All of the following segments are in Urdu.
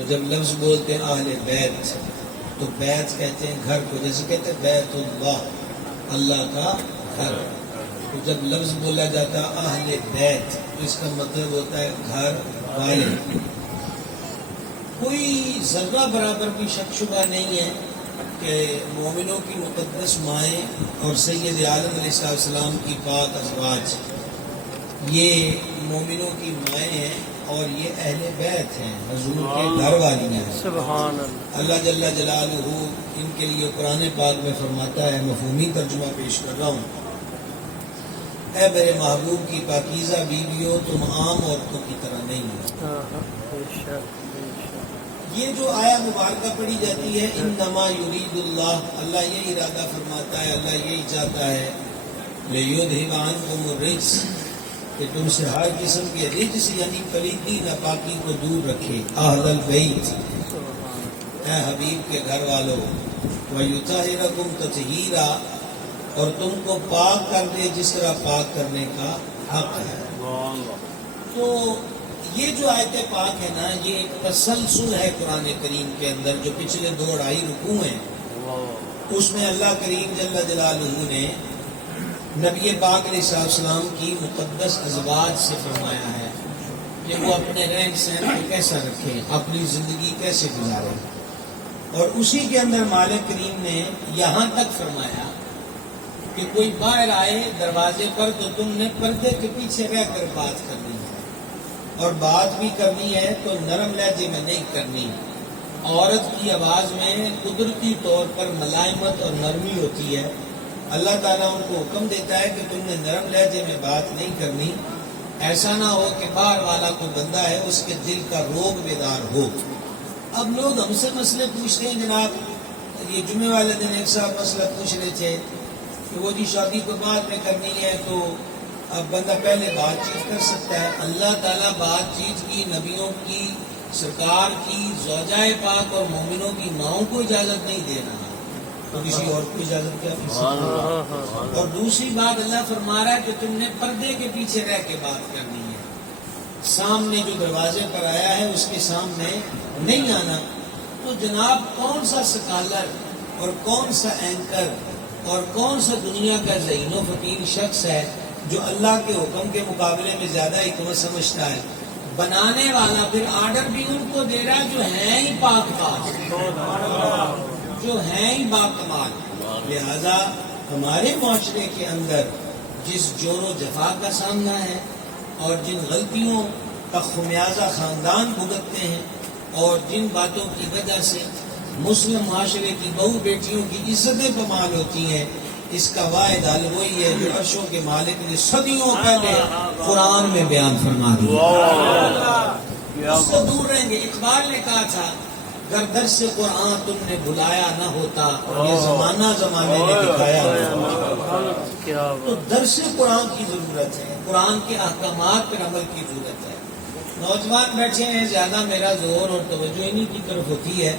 تو جب لفظ بولتے ہیں اہل بیت تو بیت کہتے ہیں گھر کو، جیسے کہتے ہیں بیت اللہ، اللہ کا گھر. تو جب لفظ بولا جاتا ہے اہل بیت تو اس کا مطلب ہوتا ہے گھر والے. کوئی ذرہ برابر بھی شک شبہ نہیں ہے کہ مومنوں کی مقدس مائیں اور سید عالم علیہ السلام کی پاک ازواج یہ مومنوں کی مائیں ہیں اور یہ اہل بیت ہیں، حضور کے گھر والی ہیں. سبحان اللہ. اللہ جل جلالہ ان کے لیے قرآن پاک میں فرماتا ہے، مفہومی ترجمہ پیش کر رہا ہوں، اے میرے محبوب کی پاکیزہ بیویوں تم عام عورتوں کی طرح نہیں ہو. یہ جو آیا مبارکہ پڑھی جاتی ہے انما یرید اللہ، اللہ یہ ارادہ فرماتا ہے، اللہ یہی چاہتا ہے لیذھب عنکم الرجس، کہ تم سے ہر قسم کے رجس یعنی پلیدی ناپاکی کو دور رکھے. اہل البیت، اے حبیب کے گھر والوں، ویطہرکم تطہیرا، اور تم کو پاک کر دے جس طرح پاک کرنے کا حق ہے. تو یہ جو آیت پاک ہے نا، یہ ایک تسلسل ہے قرآن کریم کے اندر، جو پچھلے 2-2.5 رکوع ہیں اس میں اللہ کریم جل جلالہ نے نبی پاک علیہ السلام کی مقدس ازواج سے فرمایا ہے کہ وہ اپنے رہن سہن کو کیسا رکھیں، اپنی زندگی کیسے گزاریں. اور اسی کے اندر مالک کریم نے یہاں تک فرمایا کہ کوئی باہر آئے دروازے پر تو تم نے پردے کے پیچھے رہ کر بات کرنی ہے، اور بات بھی کرنی ہے تو نرم لہجے میں نہیں کرنی. عورت کی آواز میں قدرتی طور پر ملائمت اور نرمی ہوتی ہے. اللہ تعالیٰ ان کو حکم دیتا ہے کہ تم نے نرم لہجے میں بات نہیں کرنی، ایسا نہ ہو کہ باہر والا کوئی بندہ ہے اس کے دل کا روگ بیدار ہو. اب لوگ ہم سے مسئلے پوچھتے ہیں، جناب یہ جمعے والے دن ایک صاحب مسئلہ پوچھ رہے تھے کہ وہ جی شادی کو بعد میں کرنی ہے تو اب بندہ پہلے بات چیت کر سکتا ہے. اللہ تعالیٰ بات چیت کی نبیوں کی، سرکار کی، زوجائے پاک اور مومنوں کی ماؤں کو اجازت نہیں دے رہا، تو کسی اور کو اجازت کیا دے سکتا ہے. اور دوسری بات اللہ فرما رہا ہے کہ تم نے پردے کے پیچھے رہ کے بات کرنی ہے، سامنے جو دروازے پر آیا ہے اس کے سامنے نہیں آنا. تو جناب کون سا سکالر اور کون سا اینکر اور کون سا دنیا کا ذہین و فقیر شخص ہے جو اللہ کے حکم کے مقابلے میں زیادہ حکمت سمجھتا ہے؟ بنانے والا پھر آرڈر بھی ان کو دے رہا ہے جو ہیں ہی پاک باز، جو ہیں ہی باکمال. لہذا ہمارے معاشرے کے اندر جس جور و جفا کا سامنا ہے اور جن غلطیوں کا خمیازہ خاندان بھگتتے ہیں اور جن باتوں کی وجہ سے مسلم معاشرے کی بہو بیٹیوں کی عزتیں پامال ہوتی ہیں، اس کا واحد حل وہی ہے جو عرشوں کے مالک نے صدیوں پہلے قرآن میں بیان فرما دیا. اس سے دور رہیں گے. اقبال نے کہا تھا اگر درس قرآن تم نے بھلایا نہ ہوتا اور یہ زمانہ زمانے نے دکھایا ہوتا. تو درس قرآن کی ضرورت ہے، قرآن کے احکامات پر عمل کی ضرورت ہے. نوجوان بیٹھے ہیں، زیادہ میرا زور اور توجہ انہی کی طرف ہوتی ہے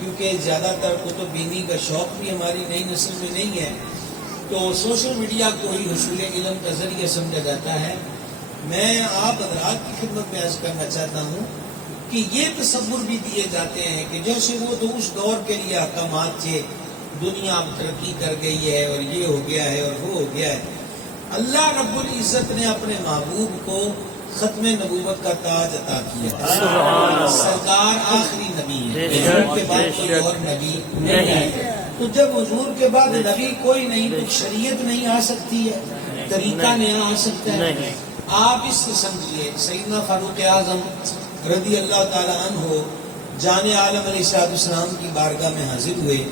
کیونکہ زیادہ تر کتب بینی کا شوق بھی ہماری نئی نسل میں نہیں ہے، تو سوشل میڈیا کو ہی حصول علم کا ذریعہ سمجھا جاتا ہے. میں آپ حضرات کی خدمت میں عرض کرنا چاہتا ہوں کہ یہ تصور بھی دیے جاتے ہیں کہ جیسے وہ تو اس دور کے لیے احکامات تھے، دنیا اب ترقی کر گئی ہے اور یہ ہو گیا ہے اور وہ ہو گیا ہے. اللہ رب العزت نے اپنے محبوب کو ختم نبوت کا تاج عطا کیا. سرکار آخری نبی ہے، حضور کے بعد کوئی اور نبی نہیں ہے. تو جب حضور کے بعد نبی کوئی نہیں تو شریعت نہیں آ سکتی ہے، طریقہ نہیں آ سکتا ہے. آپ اس سے سمجھیے سیدنا فاروق اعظم رضی اللہ تعالیٰ عنہ جان عالم علیہ السلام کی بارگاہ میں حاضر ہوئے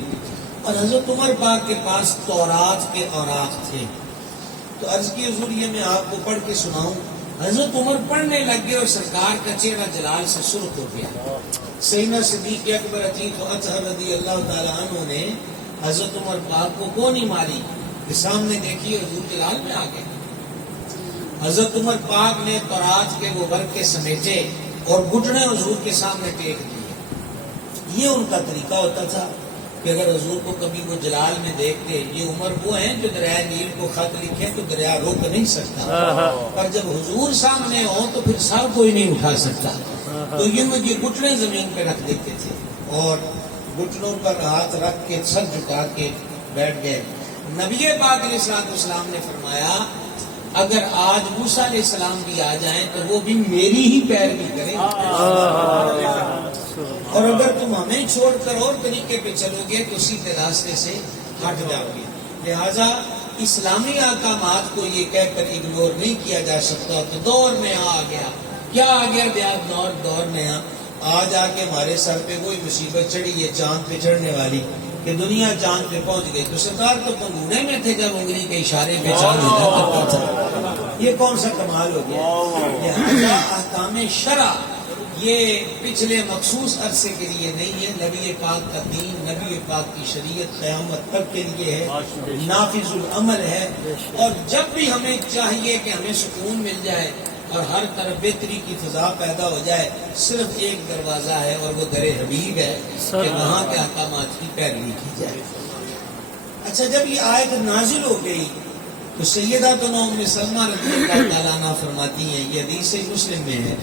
اور حضرت عمر پاک کے پاس تورات کے اوراق تھے. تو عرض کی حضور یہ میں آپ کو پڑھ کے سناؤں. حضرت عمر پڑھنے لگ گئے اور سرکار کا چہرہ جلال سے سرخ ہو گیا. سیدنا صدیق اکبر عتیق و اطہر رضی اللہ تعالیٰ عنہ نے حضرت عمر پاک کو کونی ماری کہ سامنے دیکھیے حضور جلال میں آ گئے. حضرت عمر پاک نے تورات کے وہ ورقے سمیٹے اور گھٹنے حضور کے سامنے ٹیک دیے. یہ ان کا طریقہ ہوتا تھا کہ اگر حضور کو کبھی وہ جلال میں دیکھتے، یہ عمر وہ ہیں جو دریائے نیل کو خط لکھیں تو دریا روک نہیں سکتا، پر جب حضور سامنے ہو تو پھر سر کوئی نہیں اٹھا سکتا. تو یہ گھٹنے زمین پہ رکھ دیتے تھے اور گھٹنوں پر ہاتھ رکھ کے سر جھکا کے بیٹھ گئے. نبی پاک علیہ السلام نے فرمایا اگر آج موسیٰ علیہ السلام بھی آ جائیں تو وہ بھی میری ہی پیروی کریں اور اگر تم ہمیں چھوڑ کر اور طریقے پہ چلو گے تو سیدھے راستے سے ہٹ جاؤ گے. لہذا اسلامی احکامات کو یہ کہہ کر اگنور نہیں کیا جا سکتا. تو دور میں آ گیا. کیا آ گیا بیاد دور میں آج آ کے ہمارے سر پہ وہی مصیبت چڑھی ہے چاند پہ چڑھنے والی کہ دنیا چاند پہ پہنچ گئی. تو سرکار تو پنگوڑے میں تھے جب انگلی کے اشارے پہ چاند ہو جاتا تھا. یہ کون سا کمال ہو گیا. لہذا احکام شرع یہ پچھلے مخصوص عرصے کے لیے نہیں ہے. نبی پاک کا دین، نبی پاک کی شریعت قیامت تک کے لیے ہے، نافذ العمل ہے. اور جب بھی ہمیں چاہیے کہ ہمیں سکون مل جائے اور ہر طرف بہتری کی فضا پیدا ہو جائے، صرف ایک دروازہ ہے اور وہ در حبیب ہے کہ وہاں کے احکامات کی پیروی کی جائے. اچھا، جب یہ آیت نازل ہو گئی تو سیداتنا ام سلمہ رضی اللہ تعالیٰ عنہ فرماتی ہیں، یہ حدیث مسلم میں ہے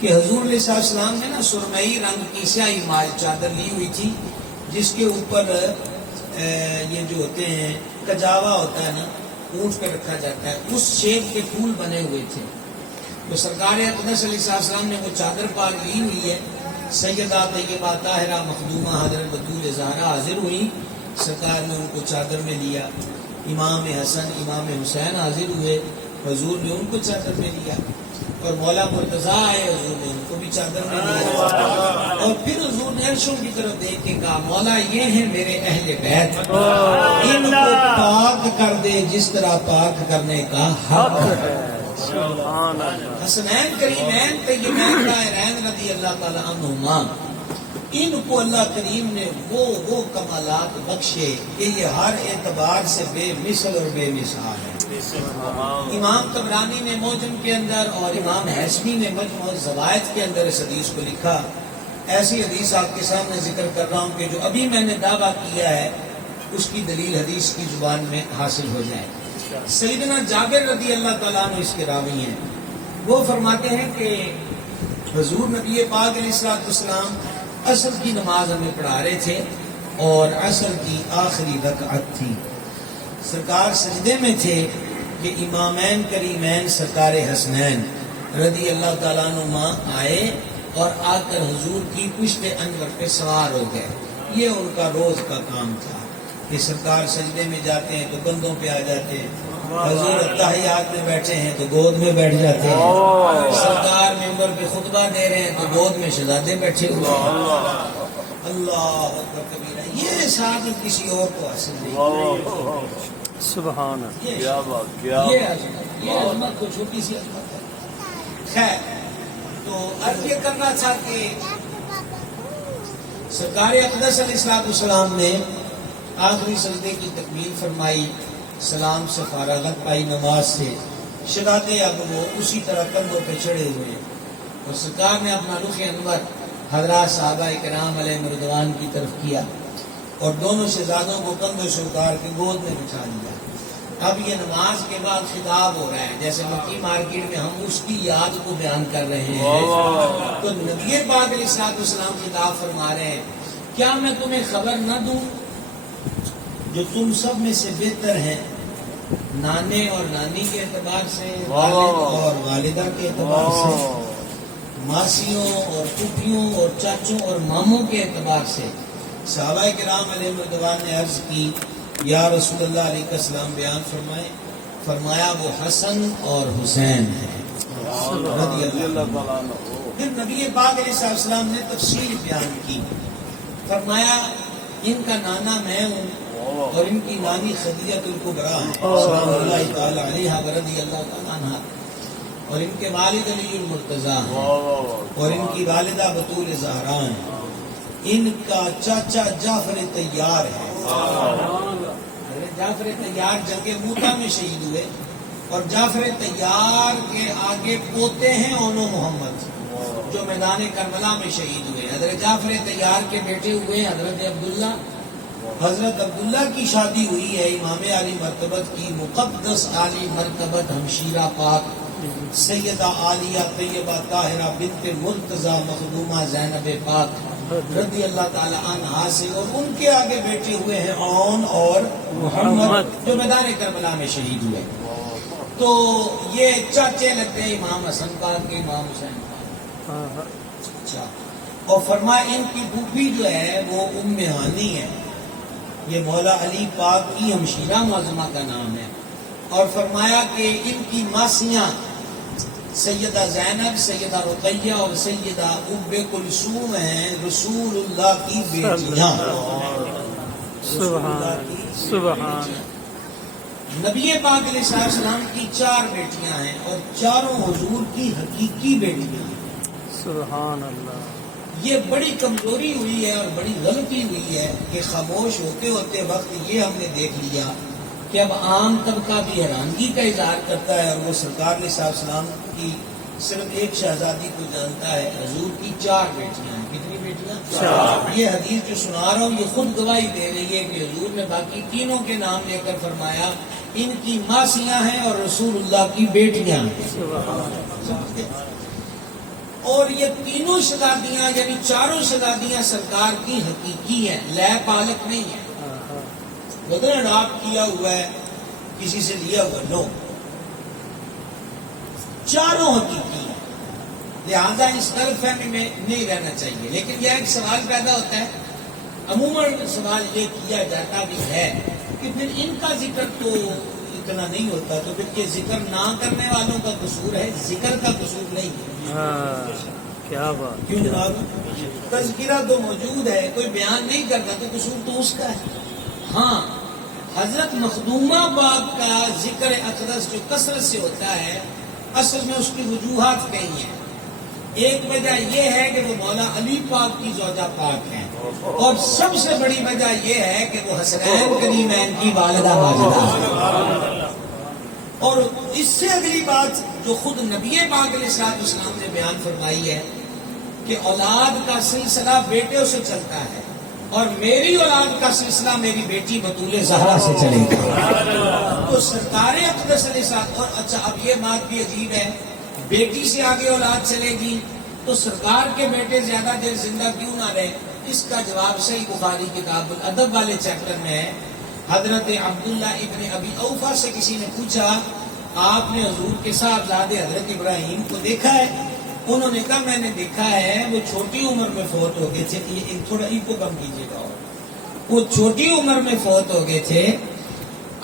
کہ حضور علیہ السلام نے نا سرمئی رنگ کی سیاہی مال چادر لی ہوئی تھی جس کے اوپر یہ جو ہوتے ہیں کجاوا ہوتا ہے نا، اونٹ پہ رکھا جاتا ہے، اس شیپ کے پھول بنے ہوئے تھے. تو سرکار اقدس علیہ السلام نے وہ چادر پاک لی ہوئی ہے. سیدہ طیبہ طاہرہ مخدومہ حضرت بطول زہرا حاضر ہوئی. سرکار نے ان کو چادر میں لیا. امام حسن امام حسین حاضر ہوئے، حضور نے ان کو چادر میں لیا. اور مولا مرتضیٰ آئے، حضور نے ان کو بھی چادر میں لیا. اور پھر حضور نے عرشوں کی طرف دیکھ کے کہا مولا یہ ہیں میرے اہل بیت، ان کو پاک کر دے جس طرح پاک کرنے کا حق ہے. حسنین کریمین طیبین طاہرین رضی اللہ تعالیٰ عنہما، ان کو اللہ کریم نے وہ کمالات بخشے کہ یہ ہر اعتبار سے بے مثل اور بے مثال ہے. امام طبرانی نے موجم کے اندر اور امام حیثمی نے مجموع الزوائد کے اندر اس حدیث کو لکھا. ایسی حدیث آپ کے سامنے ذکر کر رہا ہوں کہ جو ابھی میں نے دعویٰ کیا ہے اس کی دلیل حدیث کی زبان میں حاصل ہو جائے. سیدنا جابر رضی اللہ تعالیٰ عنہ اس کے راوی ہیں. وہ فرماتے ہیں کہ حضور نبی پاک علیہ السلام عصر کی نماز ہمیں پڑھا رہے تھے اور عصر کی آخری رکعت تھی. سرکار سجدے میں تھے کہ امامین کریمین سرکار حسنین رضی اللہ تعالیٰ عنہما آئے اور آ کر حضور کی پشت انور پہ سوار ہو گئے. یہ ان کا روز کا کام تھا کہ سرکار سجدے میں جاتے ہیں تو کندھوں پہ آ جاتے ہیں، حضور اتحیات میں بیٹھے ہیں تو گود میں بیٹھ جاتے ہیں، سرکار ممبر پہ خطبہ دے رہے ہیں تو گود میں شہزادے بیٹھے ہوئے ہیں. اللہ اکبر کبیرہ. یہ ساتھ کسی اور کو حاصل نہیں. سبحان یہ عظمت کو چھوٹی سی عظمت ہے. خیر، تو عرض یہ کرنا تھا کہ سرکار اقدس علیہ السلام نے آخری سجدے کی تکمیل فرمائی، سلام سے فارغت پائی نماز سے. شہزادے اب وہ اسی طرح کندھوں پہ چڑھے ہوئے اور سرکار نے اپنا رخ انور حضرات صحابہ کرام علیہ رضوان کی طرف کیا اور دونوں شہزادوں کو کندھوں سے اتار کے گود میں بٹھا لیا. اب یہ نماز کے بعد خطاب ہو رہا ہے، جیسے مکی مارکیٹ میں ہم اس کی یاد کو بیان کر رہے ہیں. تو نبی پاک علیہ السلام خطاب فرما رہے ہیں، کیا میں تمہیں خبر نہ دوں جو تم سب میں سے بہتر ہیں، نانے اور نانی کے اعتبار سے، والد اور والدہ کے اعتبار سے، ماسیوں اور پھوپھیوں اور چاچوں اور ماموں کے اعتبار سے. صحابہ کرام علیہ رضوان نے عرض کی یا رسول اللہ علیہ السلام بیان فرمائے. فرمایا وہ حسن اور حسین ہیں رضی اللہ عنہ. پھر نبی پاک علیہ السلام نے تفصیل بیان کی. فرمایا ان کا نانا میں ہوں اور ان کی نانی خدیجہ الکبریٰ ہیں سلام اللہ تعالی علیہا ورضی اللہ تعالی عنہا، اور ان کے والد علی المرتضیٰ ہیں اور ان کی والدہ بطول زہرا ہیں. ان کا چاچا جعفر طیار ہے. جعفر طیار جنگ موتا میں شہید ہوئے اور جعفر طیار کے آگے پوتے ہیں اونو محمد جو میدان کربلا میں شہید ہوئے. حضرت جعفر طیار کے بیٹے ہوئے حضرت عبداللہ. حضرت عبداللہ کی شادی ہوئی ہے امام علی مرتبت کی مقدس علی مرتبت ہمشیرہ پاک سیدہ عالیہ طیبہ طاہرہ بنت مرتضیٰ مخدومہ زینب پاک رضی اللہ تعالی عنہا سے، اور ان کے آگے بیٹھے ہوئے ہیں عون اور محمد جو میدان کربلا میں شہید ہوئے. تو یہ چاچے لگتے ہیں امام حسن پاک کے، امام حسین پاک. اچھا، اور فرمایا ان کی پھوپھی جو ہے وہ ام ہانی ہے، یہ مولا علی پاک کی ہمشیرہ معظمہ کا نام ہے. اور فرمایا کہ ان کی ماسیاں سیدہ زینب، سیدہ رقیہ اور سیدہ ام کلثوم ہیں، رسول اللہ کی بیٹیاں. سبحان. نبی پاک علیہ السلام کی 4 بیٹیاں ہیں اور چاروں حضور کی حقیقی بیٹیاں ہیں. سبحان اللہ. یہ بڑی کمزوری ہوئی ہے اور بڑی غلطی ہوئی ہے کہ خاموش ہوتے ہوتے وقت یہ ہم نے دیکھ لیا کہ اب عام طبقہ بھی حیرانگی کا اظہار کرتا ہے، اور وہ سرکار علیہ السلام کی صرف ایک شہزادی کو جانتا ہے. حضور کی 4 بیٹیاں ہیں. کتنی بیٹیاں؟ 4. یہ حدیث جو سنا رہا ہوں یہ خود گواہی دے رہی ہے کہ حضور نے باقی تینوں کے نام لے کر فرمایا ان کی ماسیاں ہیں اور رسول اللہ کی بیٹیاں ہیں. اور یہ تینوں شہزادیاں یعنی 4 شہزادیاں سرکار کی حقیقی ہیں، لے پالک نہیں ہے، بدن اڈاپٹ کیا ہوا ہے، کسی سے لیا ہوا نو. 4 حقیقی ہیں، لہذا اس غلط فہمی میں نہیں رہنا چاہیے. لیکن یہ ایک سوال پیدا ہوتا ہے، عموماً سوال یہ کیا جاتا بھی ہے کہ پھر ان کا ذکر تو اتنا نہیں ہوتا، تو پھر یہ ذکر نہ کرنے والوں کا قصور ہے، ذکر کا قصور نہیں ہے. کیا بات. کیوں جناب؟ تذکرہ تو موجود ہے، کوئی بیان نہیں کرتا تو قصور تو اس کا ہے. ہاں، حضرت مخدومہ پاک کا ذکر اقدس جو کثرت سے ہوتا ہے، اصل میں اس کی وجوہات کئی ہیں. ایک وجہ یہ ہے کہ وہ مولا علی پاک کی زوجہ پاک ہیں، اور سب سے بڑی وجہ یہ ہے کہ وہ حسنین کریمین کی والدہ ماجدہ ہیں. اور اس سے اگلی بات جو خود نبی پاک علیہ السلام نے بیان فرمائی ہے کہ اولاد کا سلسلہ بیٹوں سے چلتا ہے، اور میری اولاد کا سلسلہ میری بیٹی بطول زہرا سے چلے گا. تو سرکار اقدس علیہ السلام. اور اچھا، اب یہ بات بھی عجیب ہے، بیٹی سے آگے اولاد چلے گی تو سرکار کے بیٹے زیادہ دیر زندہ کیوں نہ رہے؟ اس کا جواب صحیح بخاری کتاب الادب والے چیپٹر میں ہے. حضرت عبداللہ ابن ابی اوفا سے کسی نے پوچھا آپ نے حضور کے صاحبزادے حضرت ابراہیم کو دیکھا ہے؟ انہوں نے کہا میں نے دیکھا ہے، وہ چھوٹی عمر میں فوت ہو گئے تھے. تھوڑا ان کو کم کیجیے گا. وہ چھوٹی عمر میں فوت ہو گئے تھے.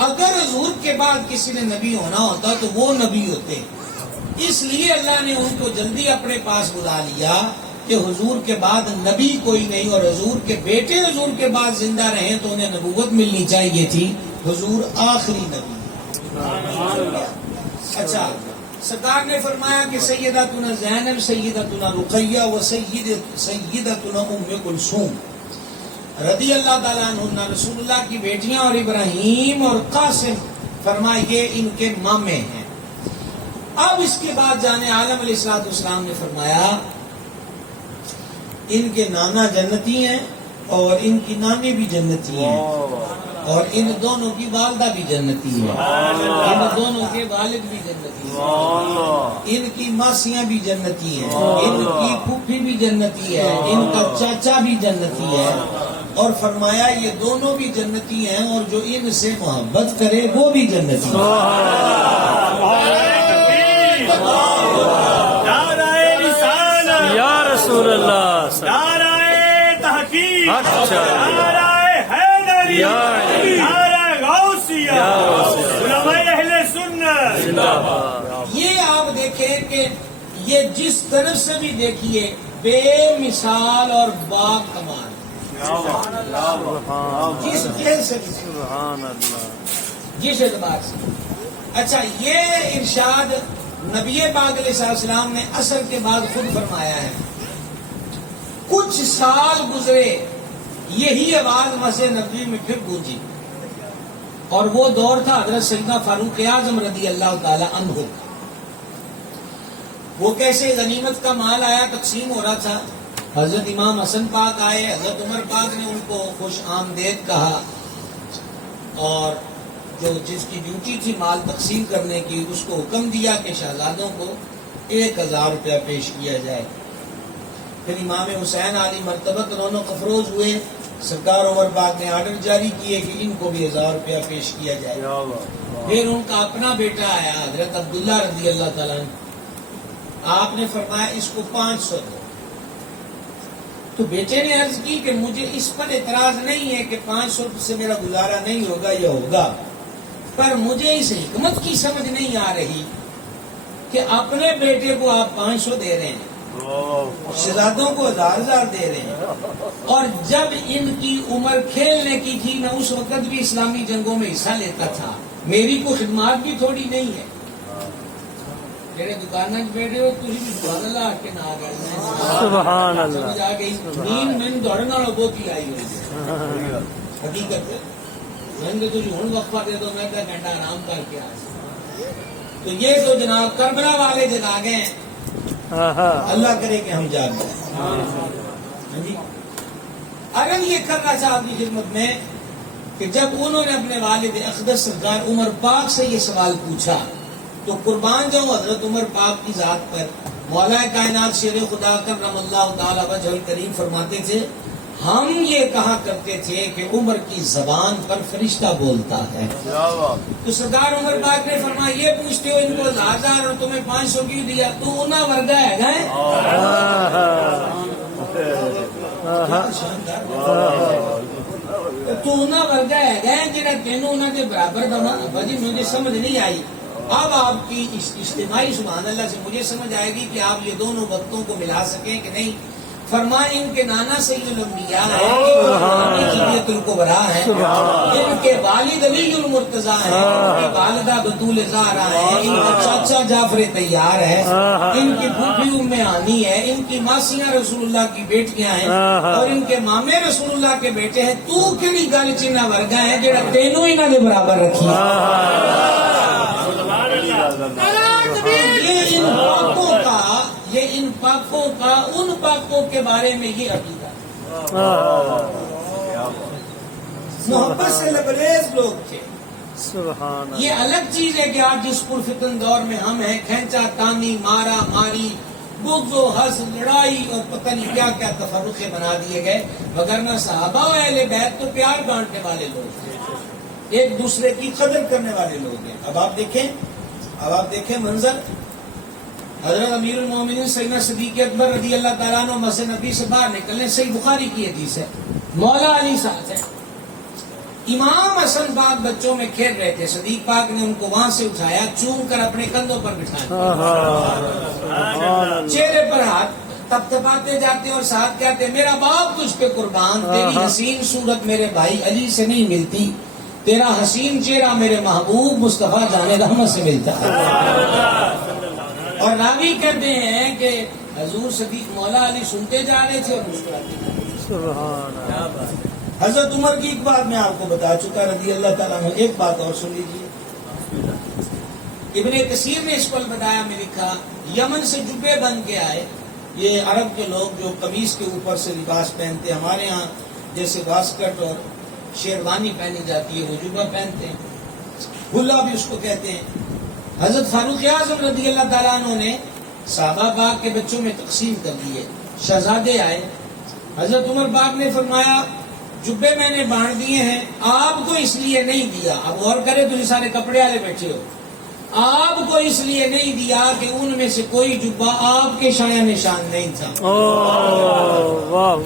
اگر حضور کے بعد کسی نے نبی ہونا ہوتا تو وہ نبی ہوتے، اس لیے اللہ نے ان کو جلدی اپنے پاس بلا لیا کہ حضور کے بعد نبی کوئی نہیں، اور حضور کے بیٹے حضور کے بعد زندہ رہیں تو انہیں نبوت ملنی چاہیے تھی. حضور آخری نبی. اچھا، سرکار نے فرمایا کہ سیدتنا زینب، سیدتنا رقیہ و سیدتنا ام کلثوم رضی اللہ تعالیٰ عنہ رسول اللہ کی بیٹیاں، اور ابراہیم اور قاسم فرمایا یہ ان کے مامے ہیں. اب اس کے بعد جانے عالم علیہ السلام نے فرمایا ان کے نانا جنتی ہیں اور ان کی نانی بھی جنتی ہیں، اور ان دونوں کی والدہ بھی جنتی ہے، ان دونوں کے والد بھی جنتی ہیں، ان کی ماسیاں بھی جنتی ہیں، ان کی پھوپھی بھی جنتی ہے، ان کا چاچا بھی جنتی ہے. اور فرمایا یہ دونوں بھی جنتی ہیں، اور جو ان سے محبت کرے وہ بھی جنتی ہے. یا رسول اللہ. تحقیق، اچھا. یہ آپ دیکھیں کہ یہ جس طرف سے بھی دیکھیے بے مثال اور با کمال، جس جہل سے بھی، سبحان اللہ. جس اعتبار سے. اچھا، یہ ارشاد نبی پاک علیہ السلام نے عصر کے بعد خود فرمایا ہے. کچھ سال گزرے، یہی آواز مسجد نبوی میں پھر گونجی، اور وہ دور تھا حضرت سیدنا فاروق اعظم رضی اللہ تعالی عنہ. وہ کیسے غنیمت کا مال آیا، تقسیم ہو رہا تھا. حضرت امام حسن پاک آئے، حضرت عمر پاک نے ان کو خوش آمدید کہا، اور جو جس کی ڈیوٹی تھی مال تقسیم کرنے کی، اس کو حکم دیا کہ شہزادوں کو 1000 روپیہ پیش کیا جائے۔ پھر امام حسین علی مرتبہ رونق افروز ہوئے، سرکار عمر پاک نے آرڈر جاری کیے کہ ان کو بھی 1000 روپیہ پیش کیا جائے۔ پھر ان کا اپنا بیٹا آیا حضرت عبداللہ رضی اللہ تعالیٰ عنہ، آپ نے فرمایا اس کو 500 دو۔ تو بیٹے نے عرض کی کہ مجھے اس پر اعتراض نہیں ہے کہ 500 سے میرا گزارا نہیں ہوگا یا ہوگا، پر مجھے اس حکمت کی سمجھ نہیں آ رہی کہ اپنے بیٹے کو آپ 500 دے رہے ہیں، شہزادوں کو 1000 دے رہے ہیں، اور جب ان کی عمر کھیلنے کی تھی میں اس وقت بھی اسلامی جنگوں میں حصہ لیتا تھا، میری کوئی خدمات بھی تھوڑی نہیں ہے۔ میرے دکانوں میں بیٹھے ہو تھی بھی سبحان اللہ کے نہ آ گئے، سبحان اللہ، سمجھ آ گئی، نیند میں دوڑنا اور بہت ہی آئی ہوئی ہے حقیقت ہے۔ میں نے تجھے ہوں وقفہ دے دو، میں 1 گھنٹہ آرام کر کے آ سکتا۔ تو یہ تو جناب کربلا والے جگا گئے ہیں، اللہ کرے کہ ہم جاگ جائیں۔ ہاں جی، اگر یہ کرنا چاہتی خدمت میں کہ جب انہوں نے اپنے والد اقدس سرکار عمر پاک سے یہ سوال پوچھا تو قربان جاؤں حضرت عمر پاک کی ذات پر، مولا کائنات شیر خدا کرم اللہ تعالی وجہ الکریم فرماتے تھے ہم یہ کہا کرتے تھے کہ عمر کی زبان پر فرشتہ بولتا ہے۔ تو سرکار عمر پاک نے فرمایا یہ پوچھتے ہو ان کو 1000 اور تمہیں 500 کیوں دیا؟ تو انہا ورگا ہے گئے تو انہا ورگا ہے گئے جنہا تینوں انہا کے برابر بنا بھاجی مجھے سمجھ نہیں آئی۔ اب آپ کی اجتماعی سبحان اللہ سے مجھے سمجھ آئے گی کہ آپ یہ دونوں وقتوں کو ملا سکیں کہ نہیں۔ فرمائے ان کے نانا سید الانبیاء ہیں، جلیت الکبریٰ ہیں، ان کے والد علی المرتضیٰ ہیں، ان کی والدہ بطول زہرا ہیں، ان کا چاچا جعفر طیار ہے، ان کی پھوپھی ام ہانی ہے، ان کی ماسیاں رسول اللہ کی بیٹیاں ہیں، اور ان کے مامے رسول اللہ کے بیٹے ہیں۔ تو کیڑی گل چنہ ورگا ہے جڑا تینوں انہاں دے برابر رکھی یہ ان پاکوں کا ان پاکوں کے بارے میں یہ عقیدہ محبت سے لبریز لوگ تھے۔ سبحان اللہ، یہ الگ چیز ہے کہ آج جس پرفتن دور میں ہم ہیں، کھینچا تانی، مارا ماری، بغض و حسد، لڑائی اور پتہ نہیں کیا کیا تفرقے بنا دیے گئے، وگرنہ صحابہ و اہل بیت تو پیار بانٹنے والے لوگ تھے، ایک دوسرے کی قدر کرنے والے لوگ ہیں۔ اب آپ دیکھیں منظر، حضرت امیر المومنین سیدنا صدیق اکبر رضی اللہ تعالیٰ عنہ مسجد نبی سے باہر نکلنے، صحیح بخاری کی حدیث ہے، مولا علی ساتھ ہے، امام حسن پاک بچوں میں کھیل رہے تھے، صدیق پاک نے ان کو وہاں سے اٹھایا، چوم کر اپنے کندھوں پر بٹھایا، چہرے پر ہاتھ تپ تپاتے جاتے اور ساتھ کہتے میرا باپ تجھ پہ قربان، تیری حسین صورت میرے بھائی علی سے نہیں ملتی، تیرا حسین چہرہ میرے محبوب مصطفیٰ جان رحمت سے ملتا ہے۔ اور راوی کہتے ہیں کہ حضور صدیق مولا علی سنتے جا رہے تھے اور مسکراتے جا رہے تھے۔ سبحان اللہ، حضرت عمر کی ایک بات میں آپ کو بتا چکا رضی اللہ تعالیٰ عنہ، ایک بات اور سن لیجیے۔ ابن کثیر نے اس کو بتایا میں لکھا، یمن سے جبے بن کے آئے، یہ عرب کے لوگ جو قمیص کے اوپر سے لباس پہنتے، ہمارے ہاں جیسے واسکٹ اور شیروانی پہنی جاتی ہے وہ جبہ پہنتے ہیں، حلہ بھی اس کو کہتے ہیں۔ حضرت فاروق اعظم رضی اللہ تعالیٰ عنہ نے صحابہ پاک کے بچوں میں تقسیم کر دیے، شہزادے آئے، حضرت عمر پاک نے فرمایا جبے میں نے بانٹ دیے ہیں، آپ کو اس لیے نہیں دیا، اب غور کرے تو یہ سارے کپڑے والے بیٹھے ہو، آپ کو اس لیے نہیں دیا کہ ان میں سے کوئی جبہ آپ کے شایع نشان نہیں تھا۔ واہ واہ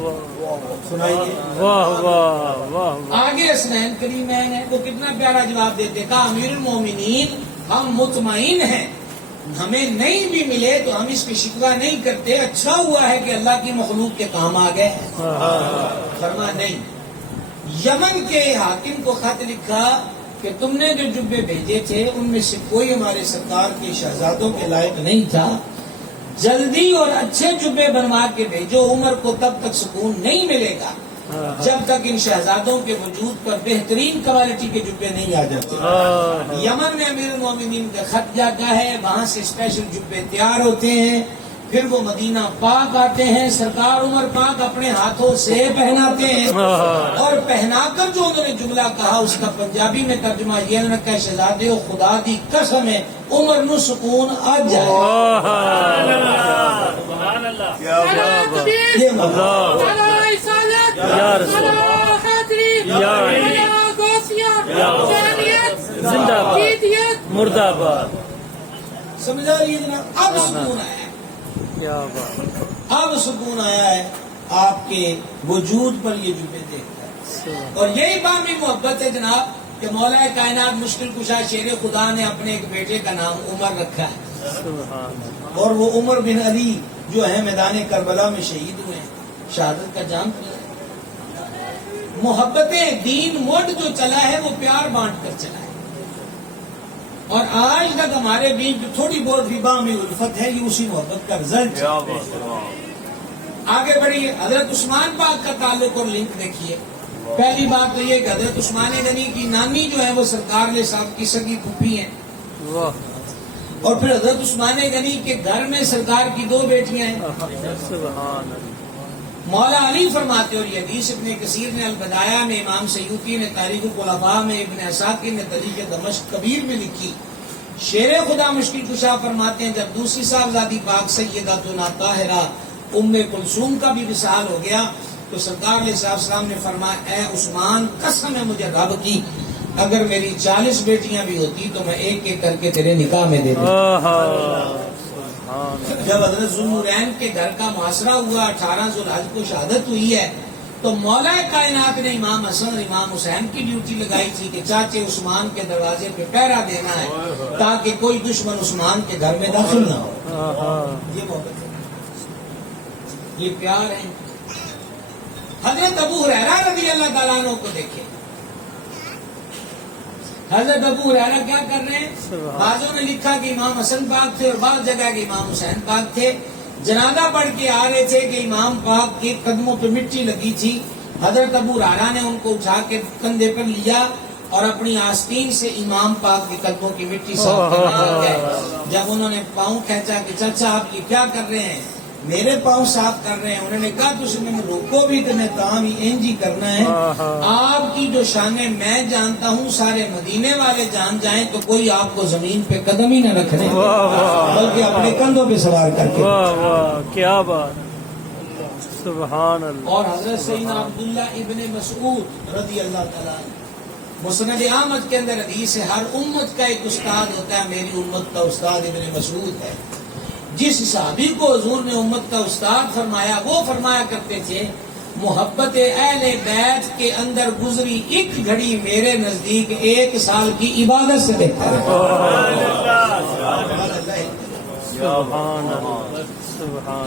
سنائیے واہ واہ واہ، آگے حسنین کریمین ہے، وہ کتنا پیارا جواب دیتے، کہا امیر المومنین ہم مطمئن ہیں، ہمیں نہیں بھی ملے تو ہم اس پہ شکوہ نہیں کرتے، اچھا ہوا ہے کہ اللہ کی مخلوق کے کام آ گئے۔ فرما نہیں، یمن کے حاکم کو خط لکھا کہ تم نے جو جبے بھیجے تھے ان میں سے کوئی ہمارے سرکار کے شہزادوں کے لائق نہیں تھا، جلدی اور اچھے جبے بنوا کے بھیجو، عمر کو تب تک سکون نہیں ملے گا جب تک ان شہزادوں کے وجود پر بہترین کوالٹی کے جبے نہیں آ جاتے۔ یمن میں امیر المومنین کا خط جاتا ہے، وہاں سے اسپیشل جبے تیار ہوتے ہیں، پھر وہ مدینہ پاک آتے ہیں، سرکار عمر پاک اپنے ہاتھوں سے پہناتے ہیں، اور پہنا کر جو انہوں نے جملہ کہا اس کا پنجابی میں ترجمہ یہ انہوں نے کہا شہزادے ہو خدا دی قسم ہے عمر نو سکون آ جائے۔ یہ مطلب یا رسول زندہ باد مردہ آباد۔ سمجھا لیے جناب، اب سکون آیا ہے، کیا بات، اب سکون آیا ہے آپ کے وجود پر یہ جملے دیکھتا ہے۔ اور یہی بامی محبت ہے جناب کہ مولا کائنات مشکل کشا شیر خدا نے اپنے ایک بیٹے کا نام عمر رکھا ہے، سبحان اللہ۔ اور وہ عمر بن علی جو ہے میدان کربلا میں شہید ہوئے ہیں، شہادت کا جام چلا ہے۔ محبت دین مڈ جو چلا ہے وہ پیار بانٹ کر چلا ہے، اور آج تک ہمارے بیچ جو تھوڑی بہت بھی بامی الفت ہے یہ اسی محبت کا رزلٹ ہے۔ آگے بڑھیے، حضرت عثمان پاک کا تعلق اور لنک دیکھیے۔ پہلی بات تو یہ کہ حضرت عثمان غنی کی نانی جو ہے وہ سرکار علیہ صاحب کی سگی پھوپھی ہیں، واہ، اور پھر حضرت عثمان غنی کے گھر میں سرکار کی دو بیٹیاں ہیں۔ سبحان اللہ۔ مولا علی فرماتے، اور یہ حدیث ابن کثیر نے البدایہ میں، امام سیوطی نے تاریخ الخلفاء میں، ابن عساکر نے تاریخ دمشق کبیر میں لکھی، شیر خدا مشکل کشا فرماتے ہیں جب دوسری صاحبزادی پاک سیداتنا طاہرہ ام کلثوم کا بھی وصال ہو گیا تو سرکار علیہ السلام نے فرمایا اے عثمان قسم ہے مجھے رب کی اگر میری 40 بیٹیاں بھی ہوتی تو میں ایک ایک کر کے تیرے نکاح میں دے دیتا۔ جب حضرت ذوالنورین کے گھر کا محاصرہ ہوا، 18 ذوالحج کو شہادت ہوئی ہے، تو مولا کائنات نے امام حسن اور امام حسین کی ڈیوٹی لگائی تھی کہ چاچے عثمان کے دروازے پہ پہرا دینا ہے تاکہ کوئی دشمن عثمان کے گھر میں داخل نہ ہو۔ یہ محبت ہے، یہ پیار ہے۔ حضرت ابو ہریرہ رضی اللہ تعالیٰ عنہ کو دیکھیں، حضرت ابو ہریرہ کیا کر رہے ہیں؟ بعضوں نے لکھا کہ امام حسن پاک تھے اور بعض جگہ کہ امام حسین پاک تھے، جنازہ پڑھ کے آ رہے تھے کہ امام پاک کے قدموں پہ مٹی لگی تھی، حضرت ابو ہریرہ نے ان کو اٹھا کے کندھے پر لیا اور اپنی آستین سے امام پاک کے قدموں کی مٹی صاف کرا گئے۔ جب انہوں نے پاؤں کھینچا کہ چچا آپ یہ کیا کر رہے ہیں؟ میرے پاؤں صاف کر رہے ہیں۔ انہوں نے کہا تو میں روکو بھی تو کام ہی کرنا ہے، آپ کی جو شانیں میں جانتا ہوں سارے مدینے والے جان جائیں تو کوئی آپ کو زمین پہ قدم ہی نہ رکھنے بلکہ اپنے کندھوں پہ سوار کر کے۔ واہ واہ، کیا بات، سبحان اللہ۔ اور حضرت سیدنا عبداللہ ابن مسعود رضی اللہ تعالیٰ مسند احمد کے اندر حدیث ہے ہر امت کا ایک استاد ہوتا ہے، میری امت کا استاد ابن مسعود ہے۔ جس صحابی کو حضور نے امت کا استاد فرمایا وہ فرمایا کرتے تھے محبت اہل بیت کے اندر گزری ایک گھڑی میرے نزدیک 1 سال کی عبادت سے بہتر ہے۔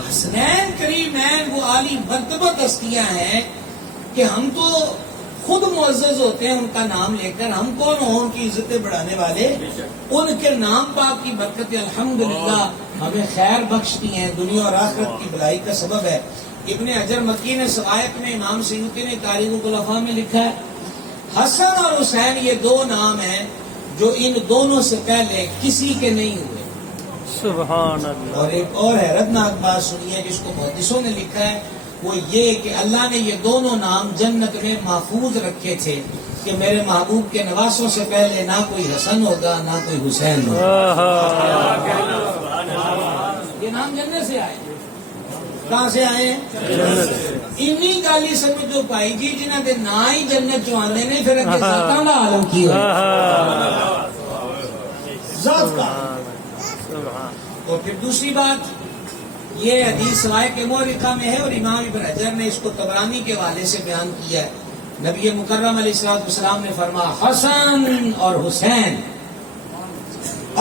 حسنین کریمین وہ عالی مرتبہ ہستیاں ہیں کہ ہم تو خود معزز ہوتے ہیں ان کا نام لے کر، ہم کون ہوں ان کی عزتیں بڑھانے والے؟ ان کے نام پاک کی برکت الحمدللہ ہمیں خیر بخشتی ہیں، دنیا اور آخرت کی بھلائی کا سبب ہے۔ ابن حجر مکی نے سوائق میں، امام سیوطی نے تاریخ الخلفاء میں لکھا ہے حسن اور حسین یہ 2 نام ہیں جو ان دونوں سے پہلے کسی کے نہیں ہوئے۔ سبحان اللہ۔ اور ایک اور حیرتناک بات سنیے جس کو محدثوں نے لکھا ہے، وہ یہ کہ اللہ نے یہ دونوں نام جنت میں محفوظ رکھے تھے کہ میرے محبوب کے نواسوں سے پہلے نہ کوئی حسن ہوگا نہ کوئی حسین ہوگا۔ یہ نام جنت سے آئے، کہاں سے آئے ہیں؟ انہی گالی سمجھو پائی جی جنہ دے نا ہی جنت جو آنے نے پھر اگے ذاتاں دا عالم کی ہوئے ذات کا۔ اور پھر دوسری بات یہ حدیث سوائق مورخہ میں ہے اور امام ابن حجر نے اس کو طبرانی کے حوالے سے بیان کیا ہے۔ نبی مکرم علیہ السلام نے فرمایا حسن اور حسین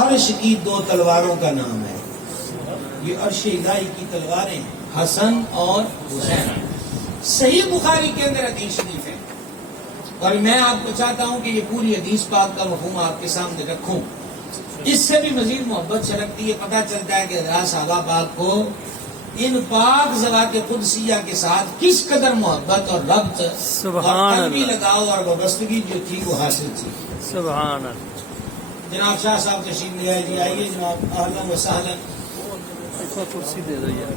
عرش کی 2 تلواروں کا نام ہے، یہ عرش الہی کی تلواریں ہیں، حسن اور حسین۔ صحیح بخاری کے اندر حدیث شریف ہے اور میں آپ کو چاہتا ہوں کہ یہ پوری حدیث پاک کا مفہوم آپ کے سامنے رکھوں، اس سے بھی مزید محبت چھلکتی ہے، پتہ چلتا ہے کہ حضرات صحابہ پاک کو ان پاک ذوات قدسیہ کے ساتھ کس قدر محبت اور ربط اور قلبی لگاؤ اور وابستگی جو تھی وہ حاصل تھی۔ سبحان اللہ۔ جناب شاہ صاحب تشریف لے آئے جی، آئیے جناب، اہلا و سہلا۔ کرسی دے دو یار.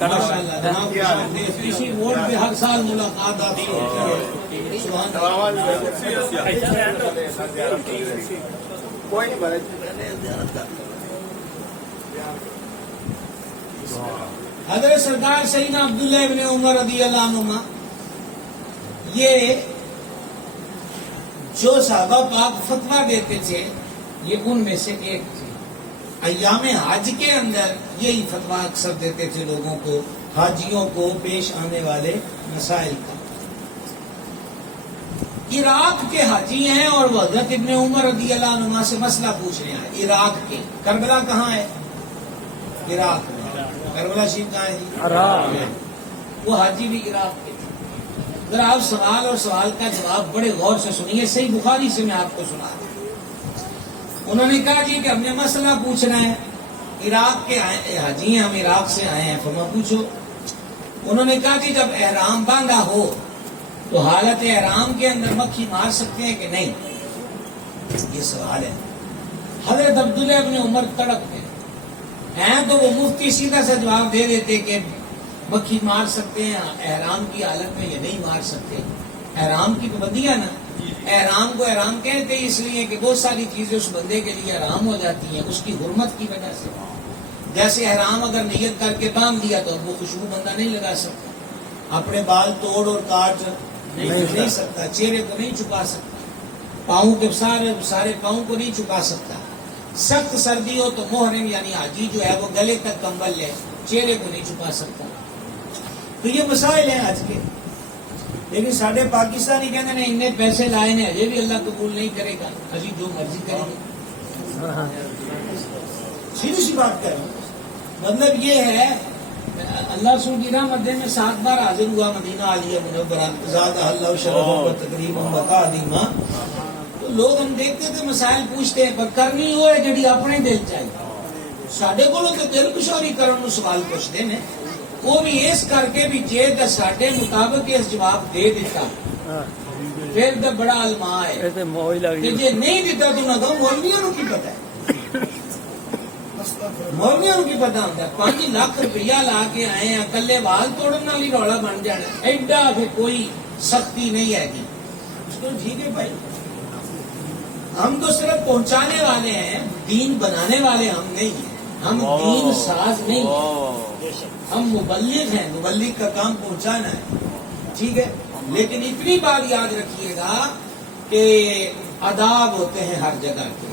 ماشاءاللہ جناب اسی ووٹ پہ ہر سال ملاقات آتی ہے. سبحان حضرت سرکار سیدنا عبداللہ ابن عمر رضی اللہ عنہما یہ جو صحابہ پاک فتویٰ دیتے تھے یہ ان میں سے ایک تھے. ایام حج کے اندر یہی فتویٰ اکثر دیتے تھے لوگوں کو، حاجیوں کو پیش آنے والے مسائل کا. عراق کے حاجی ہیں اور وہ حضرت ابن عمر رضی اللہ عنہما سے مسئلہ پوچھ رہے ہیں. عراق کے کربلا کہاں ہے؟ عراق میں. کربلا شریف کہاں ہے جی؟ عراق. وہ حاجی بھی عراق کے تھے. ذرا آپ سوال اور سوال کا جواب بڑے غور سے سنیے. صحیح بخاری سے میں آپ کو سنا دوں. انہوں نے کہا جی کہ ہم نے مسئلہ پوچھنا ہے، عراق کے حاجی ہیں، ہم عراق سے آئے ہیں. فرما پوچھو. انہوں نے کہا جی جب احرام باندھا ہو تو حالت احرام کے اندر مکھی مار سکتے ہیں کہ نہیں؟ یہ سوال ہے. حضرت عبداللہ ابن عمر تڑپ گئے ہیں تو وہ مفتی سیدھا سا جواب دے دیتے کہ مکھی مار سکتے ہیں احرام کی حالت میں، یہ نہیں مار سکتے. احرام کی پابندیاں نا، احرام کو احرام کہتے ہیں اس لیے کہ بہت ساری چیزیں اس بندے کے لیے احرام ہو جاتی ہیں اس کی حرمت کی وجہ سے. جیسے احرام اگر نیت کر کے باندھ دیا تو وہ خوشبو بندہ نہیں لگا سکتا، اپنے بال توڑ اور کاٹ نہیں سکتا، چہرے کو نہیں چھپا سکتا، پاؤں کے سارے پاؤں کو نہیں چھپا سکتا. سخت سردی ہو تو محرم یعنی حاجی جو ہے وہ گلے تک کمبل لے، چہرے کو نہیں چھپا سکتا. تو یہ مسائل ہیں آج کے. لیکن سارے پاکستانی کہتے ہیں اتنے پیسے لائے نے اجے بھی اللہ قبول نہیں کرے گا، ابھی جو مرضی کریں گے. سیدھی سی بات کر رہا ہوں. مطلب یہ ہے اللہ رسول کی رحمت دے میں 7 بار حاضر ہوا مدینہ عالیہ منورہ، زادہ اللہ شرف و تکریم و مقادیمہ. تو لوگ ہم دیکھتے تھے مسائل پوچھتے ہیں پر کرنی وہ ہے جڑی اپنے دل چاہیے. ساڈے کولوں تو دل کشوری کرن نو سوال پوچھتے ہیں، وہ بھی اس کر کے بھی جے تے ساڈے مطابق اس جواب دے دیتا پھر تو بڑا علما ہے. کہ جے نہیں دیتا تو نہ کہو مولویوں نو کی پتہ ہے، مولویوں نو کی پتہ ہوتا ہے. 5 لاکھ روپیہ لا کے آئے ہیں، کلے وال توڑن نال ہی رولا بن جانا، ایڈا پھر کوئی سختی نہیں ہے گی. تو ٹھیک ہے بھائی، ہم تو صرف پہنچانے والے ہیں، دین بنانے والے ہم نہیں ہیں. ہم دین ساز نہیں ہیں، ہم مبلغ ہیں. مبلغ کا کام پہنچانا ہے، ٹھیک ہے. لیکن اتنی بات یاد رکھیے گا کہ آداب ہوتے ہیں ہر جگہ کے.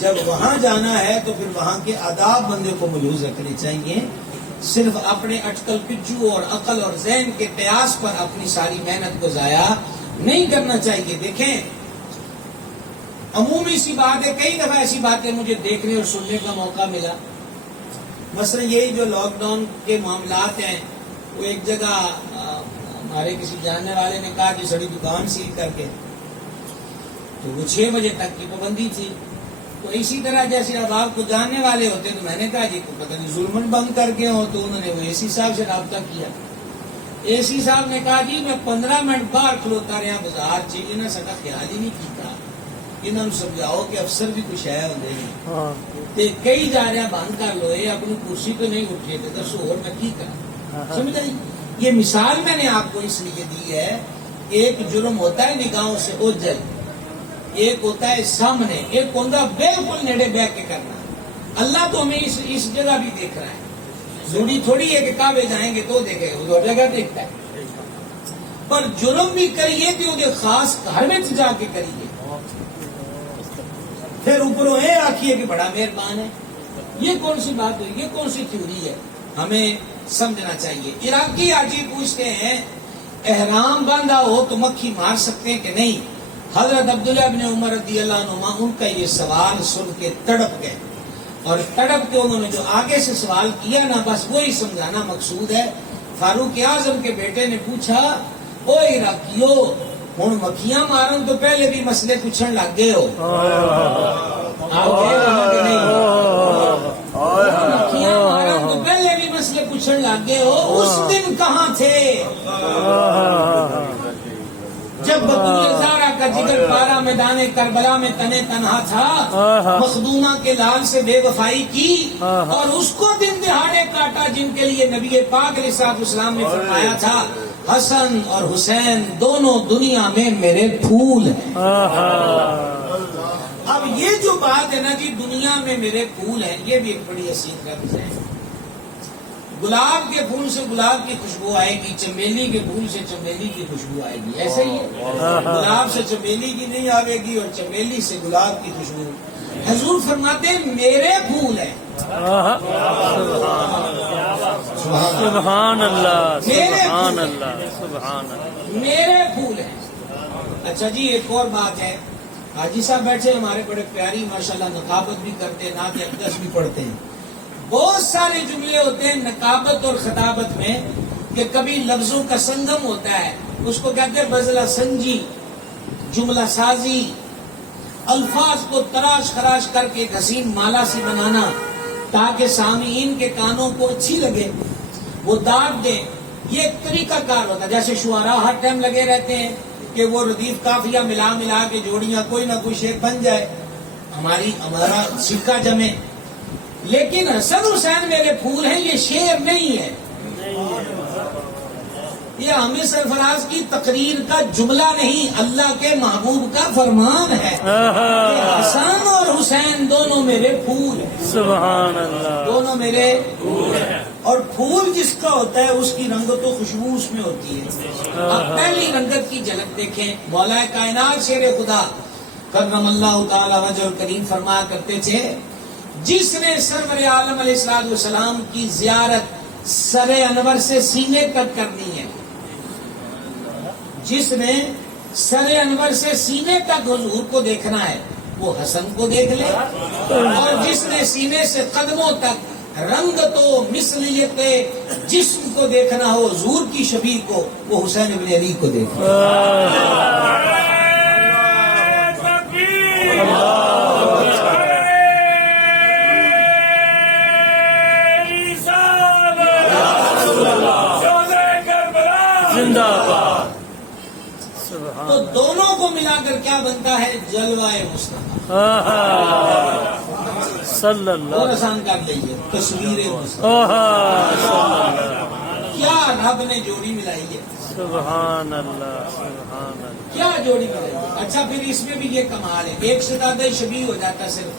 جب وہاں جانا ہے تو پھر وہاں کے آداب بندے کو ملحوظ رکھنے چاہیے. صرف اپنے اٹکل پچو اور عقل اور ذہن کے قیاس پر اپنی ساری محنت کو ضائع نہیں کرنا چاہیے. دیکھیں عمومی سی بات ہے، کئی دفعہ ایسی باتیں مجھے دیکھنے اور سننے کا موقع ملا. مثلا یہی جو لاک ڈاؤن کے معاملات ہیں، وہ ایک جگہ ہمارے کسی جاننے والے نے کہا کہ سڑی دکان سیل کر کے، تو وہ 6 بجے تک کی پابندی تھی. تو اسی طرح جیسے اب آپ کو جاننے والے ہوتے تو میں نے کہا جی کو پتہ نہیں ظلمن بند کر کے ہو. تو انہوں نے وہ اے سی صاحب سے رابطہ کیا. اے سی صاحب نے کہا جی میں 15 منٹ باہر کھلوتا رہا بازار چیز نہ سکا خیال ہی نہیں کیتا. انہوں نے سمجھاؤ کہ افسر بھی کچھ ہے ہوتے کئی جا رہے بند کر لو، اپنی کرسی پہ نہیں اٹھے تو دسو اور میں کی کرا. سمجھا جی. یہ مثال میں نے آپ کو اس لیے دی ہے. ایک جرم ہوتا ہے نگاہوں سے اوجھل، ایک ہوتا ہے سامنے، ایک ہوتا بالکل نیڑے بیٹھ کے کرنا. اللہ تو ہمیں اس جگہ بھی دیکھ رہا ہے. ضروری تھوڑی ہے کہ کعبے جائیں گے تو دیکھے، وہ جگہ دیکھتا ہے. پر جرم بھی کریے تو وہ خاص گھر میں جا کے کریے، پھر اوپروں یہ آخیے کہ بڑا مہربان ہے. یہ کون سی بات ہوئی، یہ کون سی تھیوری ہے؟ ہمیں سمجھنا چاہیے. عراقی حاجی پوچھتے ہیں احرام باندھا ہو تو مکھی مار سکتے ہیں کہ نہیں؟ حضرت عبداللہ ابن عمر رضی اللہ عنہما ان کا یہ سوال سن کے تڑپ گئے، اور تڑپ کے انہوں نے جو آگے سے سوال کیا نا بس وہی سمجھانا مقصود ہے. فاروق اعظم کے بیٹے نے پوچھا او عراقیو ہوں مکھیاں مارن تو پہلے بھی مسئلے پوچھن لگ گئے ہو. مکھیاں مارن تو پہلے بھی مسئلے پوچھن لگ گئے ہو. اس دن کہاں تھے جب بطول زہرا کا جگر پارا میدان میدان کربلا میں تنے تنہا تھا، مخدومہ کے لال سے بے وفائی کی اور اس کو دن دہاڑے کاٹا، جن کے لیے نبی پاک علیہ الصلوۃ والسلام نے فرمایا تھا حسن اور حسین دونوں دنیا میں میرے پھول ہیں۔ اب یہ جو بات ہے نا جی دنیا میں میرے پھول ہیں، یہ بھی ایک بڑی حسین لفظ ہے۔ گلاب کے پھول سے گلاب کی خوشبو آئے گی، چمیلی کے پھول سے چمیلی کی خوشبو آئے گی، ایسے ہی ہے۔ گلاب سے چمیلی کی نہیں آئے گی اور چمیلی سے گلاب کی خوشبو۔ حضور فرماتے ہیں میرے پھول ہیں، سبحان اللہ سبحان اللہ سبحان اللہ، میرے پھول ہیں۔ اچھا جی ایک اور بات ہے، حاجی صاحب بیٹھے ہمارے بڑے پیاری ماشاءاللہ، نقابت بھی کرتے ہیں، نعت اقدس بھی پڑھتے ہیں۔ بہت سارے جملے ہوتے ہیں نقابت اور خطابت میں کہ کبھی لفظوں کا سنگم ہوتا ہے، اس کو کہتے ہیں بزلہ سنجی، جملہ سازی، الفاظ کو تراش خراش کر کے ایک حسین مالا سی بنانا تاکہ سامعین کے کانوں کو اچھی لگے، وہ داد دیں، یہ ایک طریقہ کار ہوتا ہے۔ جیسے شعراء ہر ٹائم لگے رہتے ہیں کہ وہ ردیف قافیہ ملا کے جوڑیاں کوئی نہ کوئی شعر بن جائے، ہمارا سکہ جمے۔ لیکن حسن حسین میرے پھول ہیں یہ شعر نہیں ہے، یہ ہمیں سرفراز کی تقریر کا جملہ نہیں، اللہ کے محبوب کا فرمان ہے کہ حسن اور حسین دونوں میرے پھول ہیں، سبحان اللہ، دونوں میرے پھول ہیں۔ اور پھول جس کا ہوتا ہے اس کی رنگت و خوشبو اس میں ہوتی ہے۔ اب پہلی رنگت کی جھلک دیکھیں، مولا کائنات شیر خدا کرم اللہ تعالی وجہ الکریم فرمایا کرتے تھے جس نے سرور عالم علیہ الصلوۃ والسلام کی زیارت سر انور سے سینے تک کرنی ہے، جس نے سر انور سے سینے تک حضور کو دیکھنا ہے وہ حسن کو دیکھ لے، اور جس نے سینے سے قدموں تک رنگت و مثلیت جسم کو دیکھنا ہو حضور کی شبیہ کو، وہ حسین ابن علی کو دیکھے۔ زندہ باد، سبحان، تو دونوں کو ملا کر کیا بنتا ہے؟ جلوہ مصطفیٰ۔ صلی اللہ اور آسان کر لیجیے، تصویر مصطفیٰ۔ کیا رب نے جوڑی ملائی ہے، سبحان اللہ سبحان اللہ، کیا جوڑی ملائی ہے۔ اچھا پھر اس میں بھی یہ کمال ہے، ایک سے زیادہ شبیہ ہو جاتا ہے صرف۔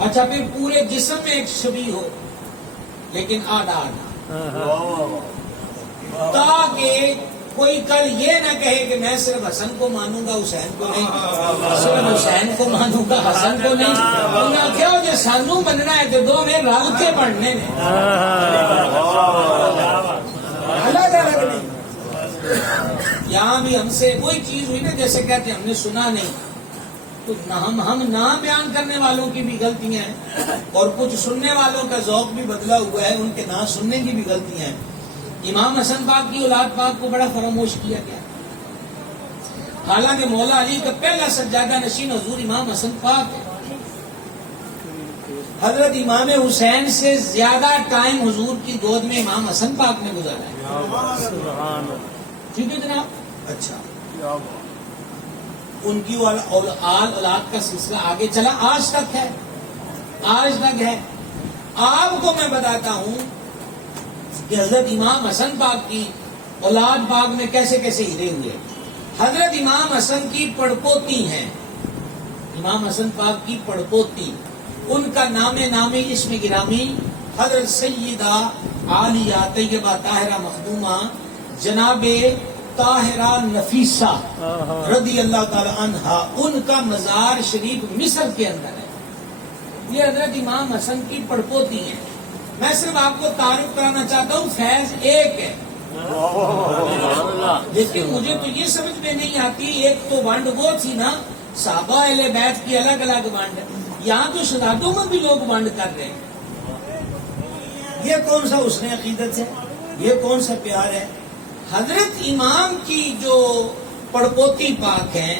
اچھا پھر پورے جسم میں ایک شبیہ ہو لیکن آدھا آدھا، تاکہ کوئی کل یہ نہ کہے کہ میں صرف حسن کو مانوں گا حسین کو نہیں، صرف حسین کو مانوں گا حسن کو نہیں۔ انہیں کیا جو سانو بننا ہے تو دو میں رل کے پڑھنے میں، الگ الگ نہیں۔ یہاں بھی ہم سے کوئی چیز ہوئی نا، جیسے کہتے ہم نے سنا نہیں، تو ہم نام بیان کرنے والوں کی بھی غلطیاں ہیں اور کچھ سننے والوں کا ذوق بھی بدلا ہوا ہے، ان کے نام سننے کی بھی غلطیاں ہیں۔ امام حسن پاک کی اولاد پاک کو بڑا فراموش کیا گیا، حالانکہ مولا علی کا پہلا سجادہ نشین حضور امام حسن پاک ہے۔ حضرت امام حسین سے زیادہ ٹائم حضور کی گود میں امام حسن پاک نے گزارا ہے، سبحان اللہ، ٹھیک ہے جناب۔ اچھا ان کی اولاد کا سلسلہ آگے چلا، آج تک ہے، آج تک ہے۔ آپ کو میں بتاتا ہوں کہ حضرت امام حسن پاک کی اولاد پاک میں کیسے کیسے ہیرے ہوئے۔ حضرت امام حسن کی پڑپوتی ہیں، امام حسن پاک کی پڑپوتی، ان کا نامی اسم گرامی حضرت سیدہ عالیہ طیبہ طاہرہ مخدومہ جناب طاہرہ نفیسہ رضی اللہ تعالی عنہا، ان کا مزار شریف مصر کے اندر ہے۔ یہ حضرت امام حسن کی پڑپوتی ہیں۔ میں صرف آپ کو تعارف کرانا چاہتا ہوں، فیض ایک ہے، لیکن مجھے تو یہ سمجھ میں نہیں آتی، ایک تو ونڈ وہ تھی نا صحابہ اہل بیت کی الگ الگ ونڈ، یہاں تو شہادوں میں بھی لوگ ونڈ کر رہے ہیں۔ یہ کون سا حسن عقیدت ہے، یہ کون سا پیار ہے؟ حضرت امام کی جو پڑپوتی پاک ہیں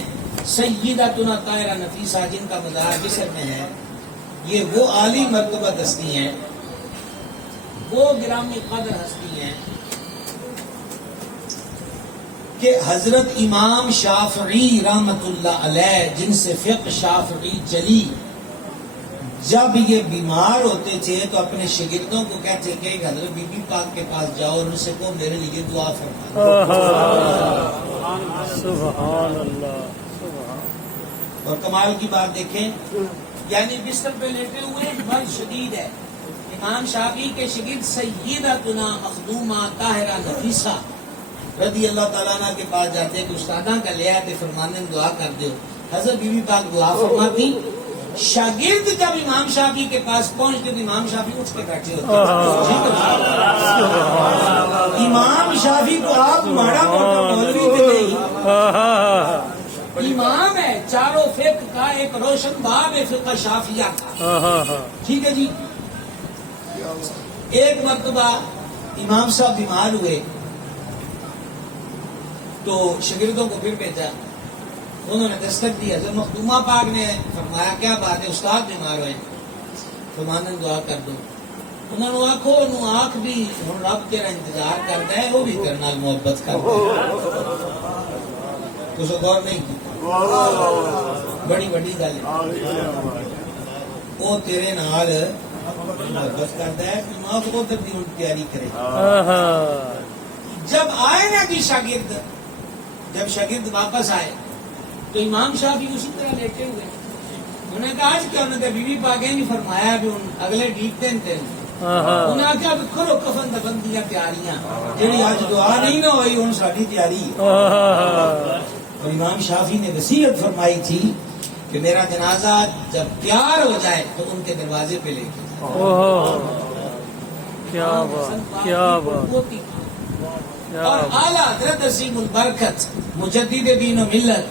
سیدتنا طاہرہ نفیسہ، جن کا مزار مصر میں ہے، یہ وہ عالی مرتبہ ہستی ہیں، وہ گرامی قدر ہستی ہیں کہ حضرت امام شافعی رحمت اللہ علیہ جن سے فقہ شافعی چلی، جب یہ بیمار ہوتے تھے تو اپنے شاگردوں کو کہتے کہ حضرت بی بی پاک کے پاس جاؤ اور ان سے کہو میرے لیے دعا فرما۔ سبحان اللہ، سبحان۔ اور کمال کی بات دیکھیں، یعنی بستر پہ لیٹے ہوئے مرض شدید ہے، امام شافعی کے شاگرد سیدتنا مخدومہ طاہرہ نفیسہ رضی اللہ تعالیٰ عنہ کے پاس جاتے کہ استاداں کا لے آتے، فرمانے دعا کر دو۔ حضرت بی بی پاک دعا فرماتی، شاگرد جب امام شافعی کے پاس پہنچتے تو امام شافعی اٹھ کے بیٹھے ہوتے۔ امام شافعی کو آپ ماڑا موٹا مولوی دے نہیں، امام ہے چاروں فقہ کا، ایک روشن باب ہے فقہ شافعیہ کا، ٹھیک ہے جی۔ ایک مرتبہ امام صاحب بیمار ہوئے تو شاگردوں کو پھر بھیجا، انہوں نے دستک دی، حضرت مخدومہ پاک نے فرمایا کیا بات ہے، استاد بیمار ہوئے، فرمانے دعا کر دو۔ انہوں نے آنکھوں آنکھ بھی ہوں رب تیرا انتظار کرتا ہے، وہ بھی کرنا محبت کرتا ہے، تو سو غور نہیں کی، بڑی بڑی گل ہے، وہ تیرے نال محبت کرتا ہے، ماں کو ادھر دی تیاری کرے۔ جب آئے نا جی شاگرد، جب شاگرد واپس آئے تو امام شافعی اسی طرح لیٹے ہوئے، انہوں نے کہا آج کیا، انہوں نے بی بی پاک نے فرمایا بھی اگلے ڈیپ دن تے انہوں نے آخیا کرو کفن دفن دیا تیاریاں، جہی اج دعا نہیں نہ ہوئی ہوں ساری تیاری۔ اور امام شافعی نے وصیت فرمائی تھی کہ میرا جنازہ جب تیار ہو جائے تو ان کے دروازے پہ لے کے کیا بات، کیا بات، اور اعلیٰ حضرت عظیم البرکت مجدد دین و ملت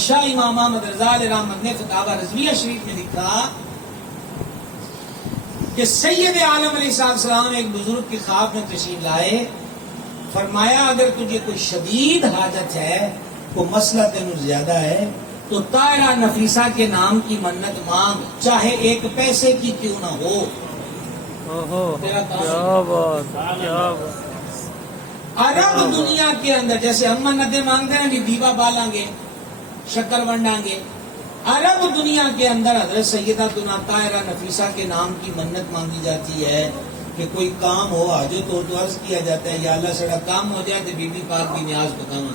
شاہ امام احمد رضا علیہ رحمت نے فتاوی رضویہ شریف میں لکھا کہ سید عالم علیہ السلام ایک بزرگ کی خواب میں تشریف لائے، فرمایا اگر تجھے کوئی شدید حاجت ہے، کوئی مسئلہ تینوں زیادہ ہے تو طاہرہ نفیسہ کے نام کی منت مانگ، چاہے ایک پیسے کی کیوں نہ ہو۔ کیا بات، کیا بات۔ عرب دنیا کے اندر جیسے ہم منتیں مانگتے ہیں کہ دیوا بالیں گے، شکر ونڈائیں گے، عرب دنیا کے اندر حضرت سیدتنا طاہرہ نفیسہ کے نام کی منت مانگی جاتی ہے کہ کوئی کام ہو، حاجت ہو تو عرض کیا جاتا ہے یا اللہ سڑا کام ہو جائے تو بی بی پاک کی نیاز بتانا۔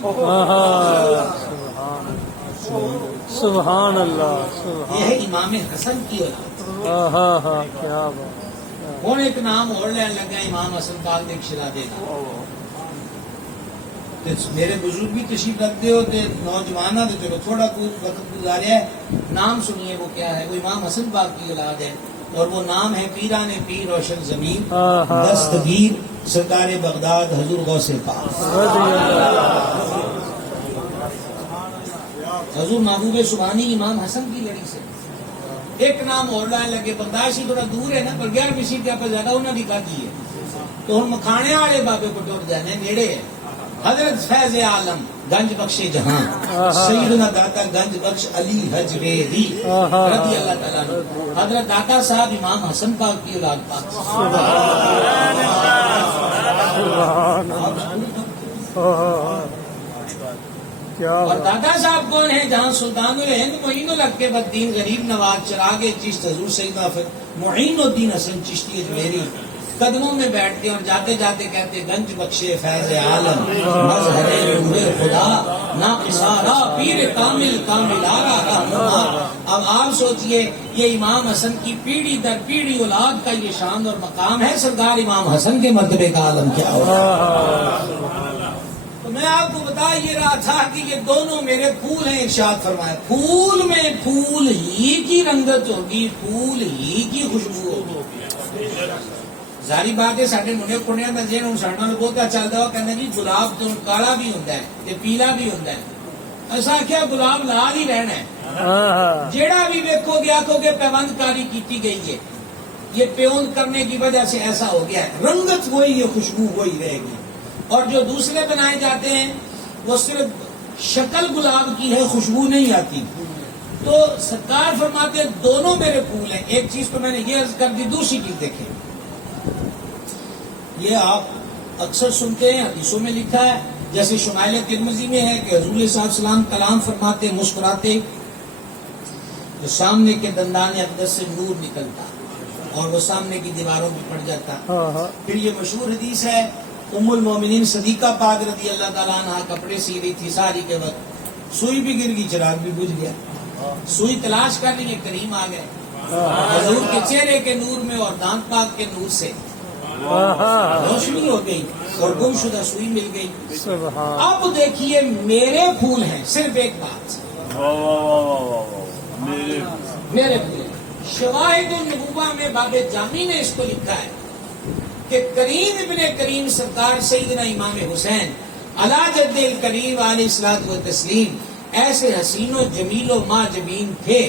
سبحان اللہ، سبحان۔ یہ ہے امام حسن کی اولاد۔ کیا بات۔ ہوں ایک نام اور لین لگا امام حسن پاک نے ایک شہزادے کا، میرے بزرگ بھی تشریف رکھتے ہو تو نوجوانہ تو چلو تھوڑا وقت گزاریا ہے، نام سنیے وہ کیا ہے، وہ امام حسن پاک کی اولاد ہے، اور وہ نام ہے پیران پیر روشن ضمیر دستگیر سرکار بغداد حضور غوث پاک، حضور محبوب سبحانی امام حسن کی لڑی سے۔ ایک نام اور لائن لگے، بغداد سے تھوڑا دور ہے نا، پر 11 سیٹ پہ زیادہ انہوں نے کہا دی ہے، تو ہم مکھانے والے بابے کو ٹور جانے نیڑے ہے، حضرت فیض عالم گنج بخش جہاں سیدنا داتا گنج بخش علی حجویری رضی اللہ تعالیٰ عنہ، حضرت داتا صاحب امام حسن پاک کی اولاد پاک۔ اور دادا صاحب کون ہیں؟ جہاں سلطان الہند معین الحق کے بدین غریب نواز چراغ چشت حضور سیدنا معین الدین حسن چشتی اجمیری قدموں میں بیٹھتے اور جاتے جاتے کہتے گنج بخشے فیض عالم مظہر نور خدا ناقصارا پیر کامل کاملارا رہنما۔ اب آپ سوچئے یہ امام حسن کی پیڑھی در پیڑھی اولاد کا یہ شان اور مقام ہے، سردار امام حسن کے مرتبے کا عالم کیا ہوگا۔ تو میں آپ کو بتا یہ رہا تھا کہ یہ دونوں میرے پھول ہیں، ارشاد فرمایا پھول میں پھول ہی کی رنگت ہوگی، پھول ہی کی خوشبو ہوگی۔ ظاہری بات ہے سارے منڈے کڑیاں کا جن ہوں سڑنا بہت چلتا ہو کہنا جی گلاب تو کالا بھی ہوتا ہے تے پیلا بھی ہوتا ہے، ایسا کیا گلاب لال ہی رہنا ہے، جیڑا بھی ویکھو گے آکھو گے پیوند کاری کی گئی ہے، یہ پیوند کرنے کی وجہ سے ایسا ہو گیا ہے، رنگت وہی ہے، خوشبو وہی رہے گی۔ اور جو دوسرے بنائے جاتے ہیں وہ صرف شکل گلاب کی ہے، خوشبو نہیں آتی۔ تو سرکار فرماتے دونوں میرے پھول ہیں۔ ایک چیز تو میں نے یہ عرض کر دی، دوسری چیز دیکھیں، یہ آپ اکثر سنتے ہیں، حدیثوں میں لکھا ہے جیسے شمائل ترمذی میں ہے کہ حضور صلی اللہ علیہ وسلم کلام فرماتے مسکراتے تو سامنے کے دندان اقدس سے نور نکلتا اور وہ سامنے کی دیواروں پہ پڑ جاتا. پھر یہ مشہور حدیث ہے ام المومنین صدیقہ پاک رضی اللہ تعالیٰ عنہ کپڑے سی رہی تھی ساری کے وقت سوئی بھی گر گئی چراغ بھی بجھ گیا. سوئی تلاش کر لی کریم آ گئے حضور کے چہرے کے نور میں اور دانت پاک کے نور سے روشنی ہو گئی اور گم شدہ سوئی مل گئی. اب دیکھیے میرے پھول ہیں صرف ایک بات میرے پھول شواہد النبوہ میں باب جامی نے اس کو لکھا ہے کہ کریم ابن کریم سرکار سیدنا امام حسین علی جد القریب علیہ الصلوۃ والتسلیم ایسے حسین و جمیل و معجبین تھے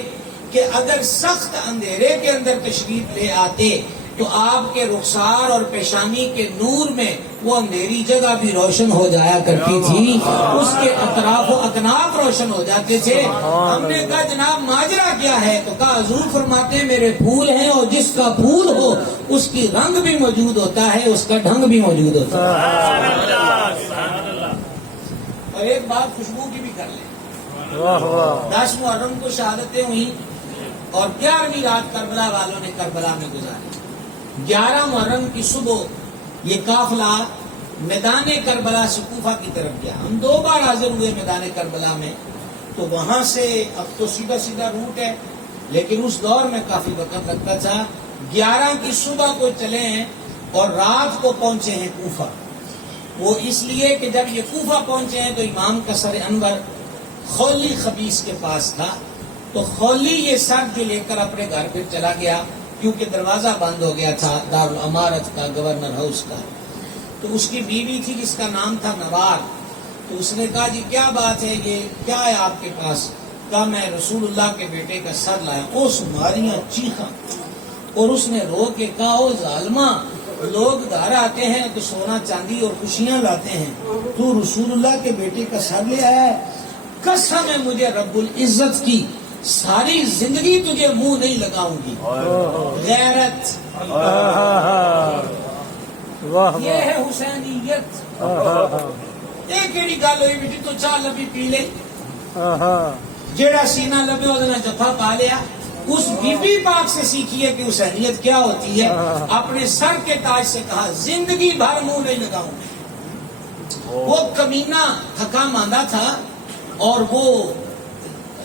کہ اگر سخت اندھیرے کے اندر تشریف لے آتے تو آپ کے رخسار اور پیشانی کے نور میں وہ اندھیری جگہ بھی روشن ہو جایا کرتی تھی اس کے اطراف و اکناف روشن ہو جاتے تھے. ہم نے کہا جناب ماجرا کیا ہے تو کہا حضور فرماتے ہیں میرے پھول ہیں اور جس کا پھول ہو اس کی رنگ بھی موجود ہوتا ہے اس کا ڈھنگ بھی موجود ہوتا ہے. اور ایک بات خوشبو کی بھی کر لیں 10 محرم کو شہادتیں ہوئی اور 11ویں رات کربلا والوں نے کربلا میں گزاری. 11 محرم کی صبح یہ قافلہ میدان کربلا سے کوفہ کی طرف گیا. ہم 2 بار حاضر ہوئے میدان کربلا میں تو وہاں سے اب تو سیدھا سیدھا روٹ ہے لیکن اس دور میں کافی وقت لگتا تھا. 11 کی صبح کو چلے ہیں اور رات کو پہنچے ہیں کوفہ. وہ اس لیے کہ جب یہ کوفہ پہنچے ہیں تو امام کا سر انور خولی خبیث کے پاس تھا تو خولی یہ سر جو لے کر اپنے گھر پہ چلا گیا کیونکہ دروازہ بند ہو گیا تھا دارالامارت کا گورنر ہاؤس کا. تو اس کی بیوی تھی جس کا نام تھا نوار. تو اس نے کہا جی کیا بات ہے یہ کیا ہے آپ کے پاس؟ کہا میں رسول اللہ کے بیٹے کا سر لایا. اس ماریاں چیخاں اور اس نے رو کے کہا او ظالمہ لوگ گھر آتے ہیں تو سونا چاندی اور خوشیاں لاتے ہیں تو رسول اللہ کے بیٹے کا سر لے آیا ہے. قسم ہے مجھے رب العزت کی ساری زندگی تجھے منہ نہیں لگاؤں گی. غیرت یہ ہے حسینیت. ایک ایڑی گل ہوئی بیٹی تو چاہ لبی پی لے جیڑا سینہ لبے وہ جفا پا لیا. اس بی بی پاک سے سیکھیے کہ حسینیت کیا ہوتی ہے. اپنے سر کے تاج سے کہا زندگی بھر منہ نہیں لگاؤں گی. وہ کمینہ تھکا ماندہ تھا اور وہ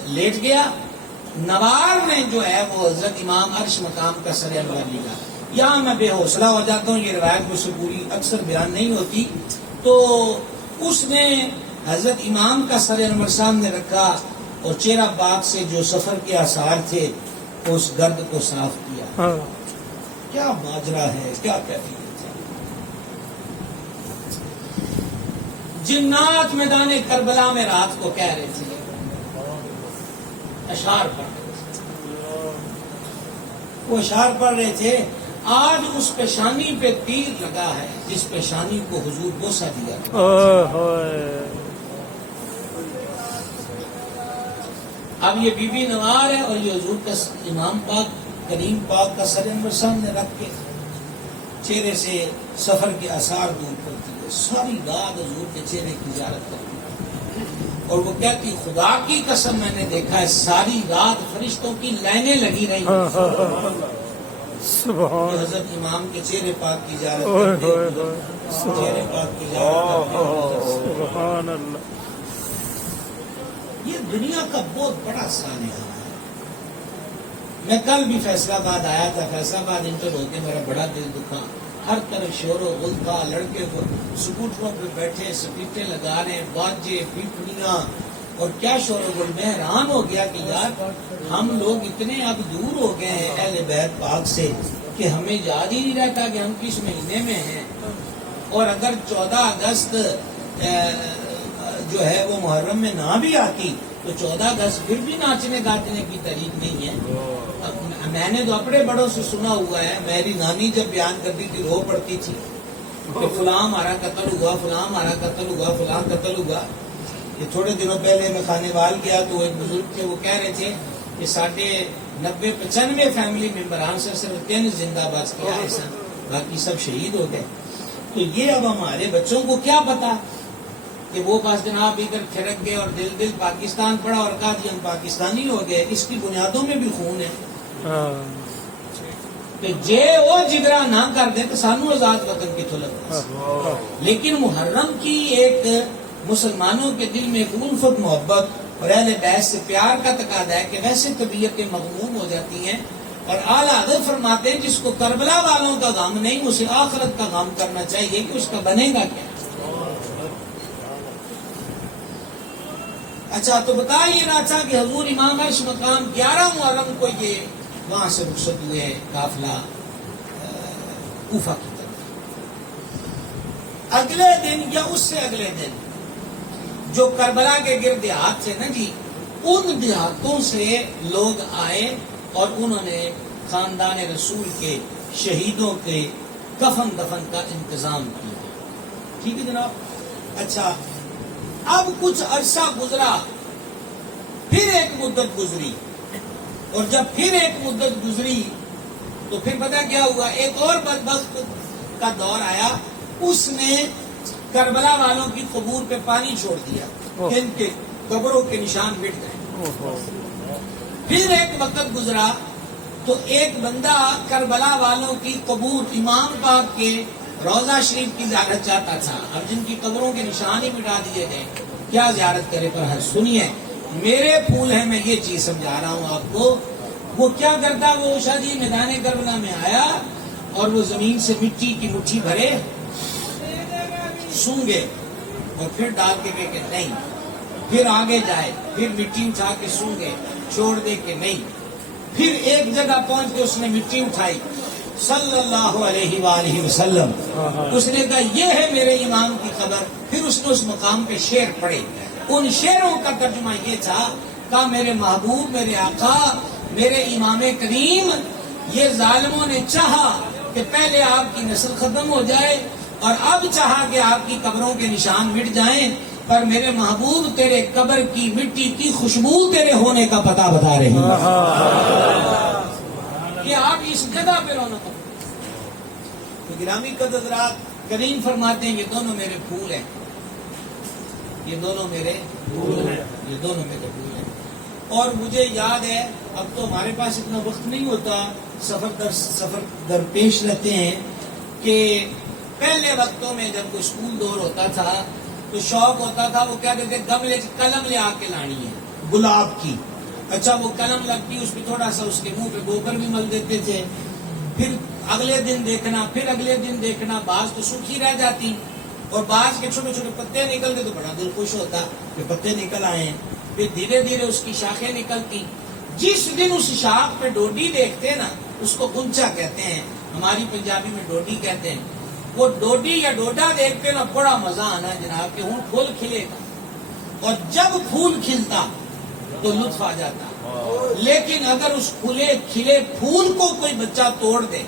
لیٹ گیا. نوار نے جو ہے وہ حضرت امام عرش مقام کا سر انور لیا. یہاں میں بے حوصلہ ہو جاتا ہوں یہ روایت مجھ سے پوری اکثر بیان نہیں ہوتی. تو اس نے حضرت امام کا سر انور سامنے رکھا اور چہرہ باغ سے جو سفر کے آثار تھے اس گرد کو صاف کیا. کیا ماجرا ہے کیا کیفیت ہے. جنات میدان کربلا میں رات کو کہہ رہے تھے اشعار پڑھ رہے تھے. وہ اشعار پڑھ رہے تھے آج اس پیشانی پہ تیر لگا ہے جس پیشانی کو حضور بوسہ دیا. اب یہ بی بی نوار ہے اور یہ حضور کا امام پاک کریم پاک کا سر انور سامنے رکھ کے چہرے سے سفر کے آثار دور کرتی ہے. ساری رات حضور کے چہرے کی زیارت کرتی اور وہ کہتی خدا کی قسم میں نے دیکھا ہے ساری رات فرشتوں کی لائنیں لگی رہی. حضرت امام کے چہرے پاک کی زیارت کرتے چہرے پاک کی زیارت کرتے. یہ دنیا کا بہت بڑا سانحہ ہے. میں کل بھی فیصلہ آباد آیا تھا. فیصلہ آباد انٹر ہو کے میرا بڑا دل دکھا. ہر طرف شور و غل تھا. لڑکے کو سکوٹروں پہ بیٹھے سپیٹے لگا رہے باجے پیپڑیاں اور کیا شور و غل. میں حیران ہو گیا کہ یار ہم لوگ اتنے اب دور ہو گئے ہیں اہل بیت پاک سے کہ ہمیں یاد ہی نہیں رہتا کہ ہم کس مہینے میں ہیں. اور اگر 14 اگست جو ہے وہ محرم میں نہ بھی آتی تو 14 اگست پھر بھی ناچنے گاچنے کی تاریخ نہیں ہے. میں نے تو اپنے بڑوں سے سنا ہوا ہے. میری نانی جب بیان کرتی تھی رو پڑتی تھی کہ فلاں ہمارا قتل ہوا فلاں ہمارا قتل ہوا فلاں قتل ہوا. یہ تھوڑے دنوں پہلے میں خانے وال گیا تو ایک بزرگ تھے وہ کہہ رہے تھے کہ 90-95 فیملی ممبران سے صرف 3 زندہ بچ کے آئے سن باقی سب شہید ہو گئے. تو یہ اب ہمارے بچوں کو کیا پتا کہ وہ بس جناب ادھر کھڑک گئے اور دل پاکستان پڑا اور کہا جی ہم پاکستانی ہو گئے، اس کی بنیادوں میں بھی خون ہے کہ جے وہ جگرا نہ کر دے تو سانو آزاد وطن کتوں لگتا. لیکن محرم کی ایک مسلمانوں کے دل میں ایک الفت محبت اور اہل بیت سے پیار کا تقاضا ہے کہ ویسے طبیعتیں مغموم ہو جاتی ہیں، اور اعلیٰ حضرت فرماتے ہیں جس کو کربلا والوں کا غم نہیں اسے آخرت کا غم کرنا چاہیے کہ اس کا بنے گا کیا. اچھا تو بتا یہ رہا تھا کہ حضور امام عرش مقام 11 محرم کو یہ وہاں سے رخصت ہوئے قافلہ کوفہ کی طرف. اگلے دن یا اس سے اگلے دن جو کربلا کے گرد دیہات تھے نا جی، ان دیہاتوں سے لوگ آئے اور انہوں نے خاندان رسول کے شہیدوں کے کفن دفن کا انتظام کیا. ٹھیک ہے جناب. اچھا اب کچھ عرصہ گزرا، پھر ایک مدت گزری، اور جب پھر ایک مدت گزری تو پھر پتہ کیا ہوا، ایک اور بدبخت کا دور آیا. اس نے کربلا والوں کی قبور پہ پانی چھوڑ دیا کہ ان کے قبروں کے نشان مٹ گئے. پھر ایک وقت گزرا تو ایک بندہ کربلا والوں کی قبور امام پاک کے روضہ شریف کی زیارت چاہتا تھا. اب جن کی قبروں کے نشان ہی مٹا دیے گئے کیا زیارت کرے. پر ہے سنیے میرے پھول ہیں، میں یہ چیز سمجھا رہا ہوں آپ کو. وہ کیا کرتا، وہ شادی میدان کربلا میں آیا اور وہ زمین سے مٹی کی مٹھی بھرے سونگے اور پھر ڈال کے کہ نہیں، پھر آگے جائے، پھر مٹی اٹھا کے سونگے، چھوڑ دے کہ نہیں. پھر ایک جگہ پہنچ کے اس نے مٹی اٹھائی صلی اللہ علیہ وآلہ وسلم. اس نے کہا یہ ہے میرے امام کی قبر. پھر اس نے اس مقام پہ شعر پڑھے. ان شعروں کا ترجمہ یہ تھا کہ میرے محبوب، میرے آقا، میرے امام کریم، یہ ظالموں نے چاہا کہ پہلے آپ کی نسل ختم ہو جائے اور اب چاہا کہ آپ کی قبروں کے نشان مٹ جائیں، پر میرے محبوب تیرے قبر کی مٹی کی خوشبو تیرے ہونے کا پتہ بتا رہے ہیں کہ آپ اس جگہ پہ رونق. تو گرامی قدر حضرات، کریم فرماتے ہیں یہ دونوں میرے پھول ہیں، یہ دونوں میرے پھول ہیں، یہ دونوں میرے پھول ہیں. اور مجھے یاد ہے، اب تو ہمارے پاس اتنا وقت نہیں ہوتا، سفر در پیش رہتے ہیں، کہ پہلے وقتوں میں جب کوئی اسکول دور ہوتا تھا تو شوق ہوتا تھا، وہ کہتے تھے گملے قلم لے آ کے لانی ہے گلاب کی. اچھا وہ قلم لگتی، اس پہ تھوڑا سا اس کے منہ پہ گوبر بھی مل دیتے تھے. پھر اگلے دن دیکھنا، پھر اگلے دن دیکھنا، بعض تو سوکھی رہ جاتی اور بعض کے چھوٹے چھوٹے پتے نکلتے تو بڑا دل خوش ہوتا کہ پتے نکل آئے ہیں. پھر دھیرے دھیرے اس کی شاخیں نکلتی. جس دن اس شاخ پہ ڈوڈی دیکھتے نا، اس کو گنچا کہتے ہیں، ہماری پنجابی میں ڈوڈی کہتے ہیں. وہ ڈوڈی یا ڈوڈا دیکھتے نا بڑا مزہ آنا جناب کہ ہوں پھول کھلے گا. اور جب پھول کھلتا تو لطف آ جاتا. لیکن اگر اس کھلے پھول کو کوئی بچہ توڑ دے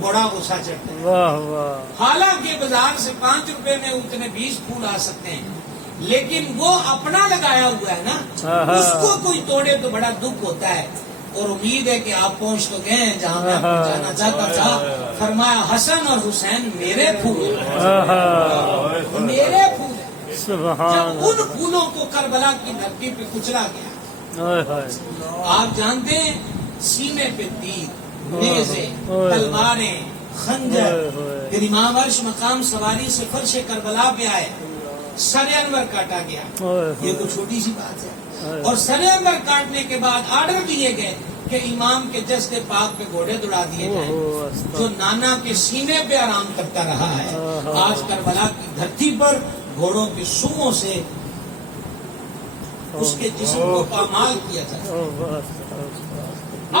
بڑا غصہ چڑھتا ہے. حالانکہ بازار سے 5 روپے میں اتنے 20 پھول آ سکتے ہیں، لیکن وہ اپنا لگایا ہوا ہے نا، اس کو کوئی توڑے تو بڑا دکھ ہوتا ہے. اور امید ہے کہ آپ پہنچ تو گئے ہیں جہاں میں پہنچانا چاہتا تھا. فرمایا حسن اور حسین میرے پھول، میرے پھول. جب ان پھولوں کو کربلا کی دھرتی پہ کچلا گیا، آپ جانتے ہیں سینے پہ تیر، نیزے، تلواریں، خنجر. پھر امام عرش مقام سواری سے فرش کربلا پہ آئے، سر انور کاٹا گیا. یہ کوئی چھوٹی سی بات ہے. اور سر انور کاٹنے کے بعد آرڈر دیے گئے کہ امام کے جسد پاک پہ گھوڑے دوڑا دیے جائیں. جو نانا کے سینے پہ آرام کرتا رہا ہے، آج کربلا کی دھرتی پر گھوڑوں کے سوؤں سے اس کے جسم کو پامال کیا جاتا.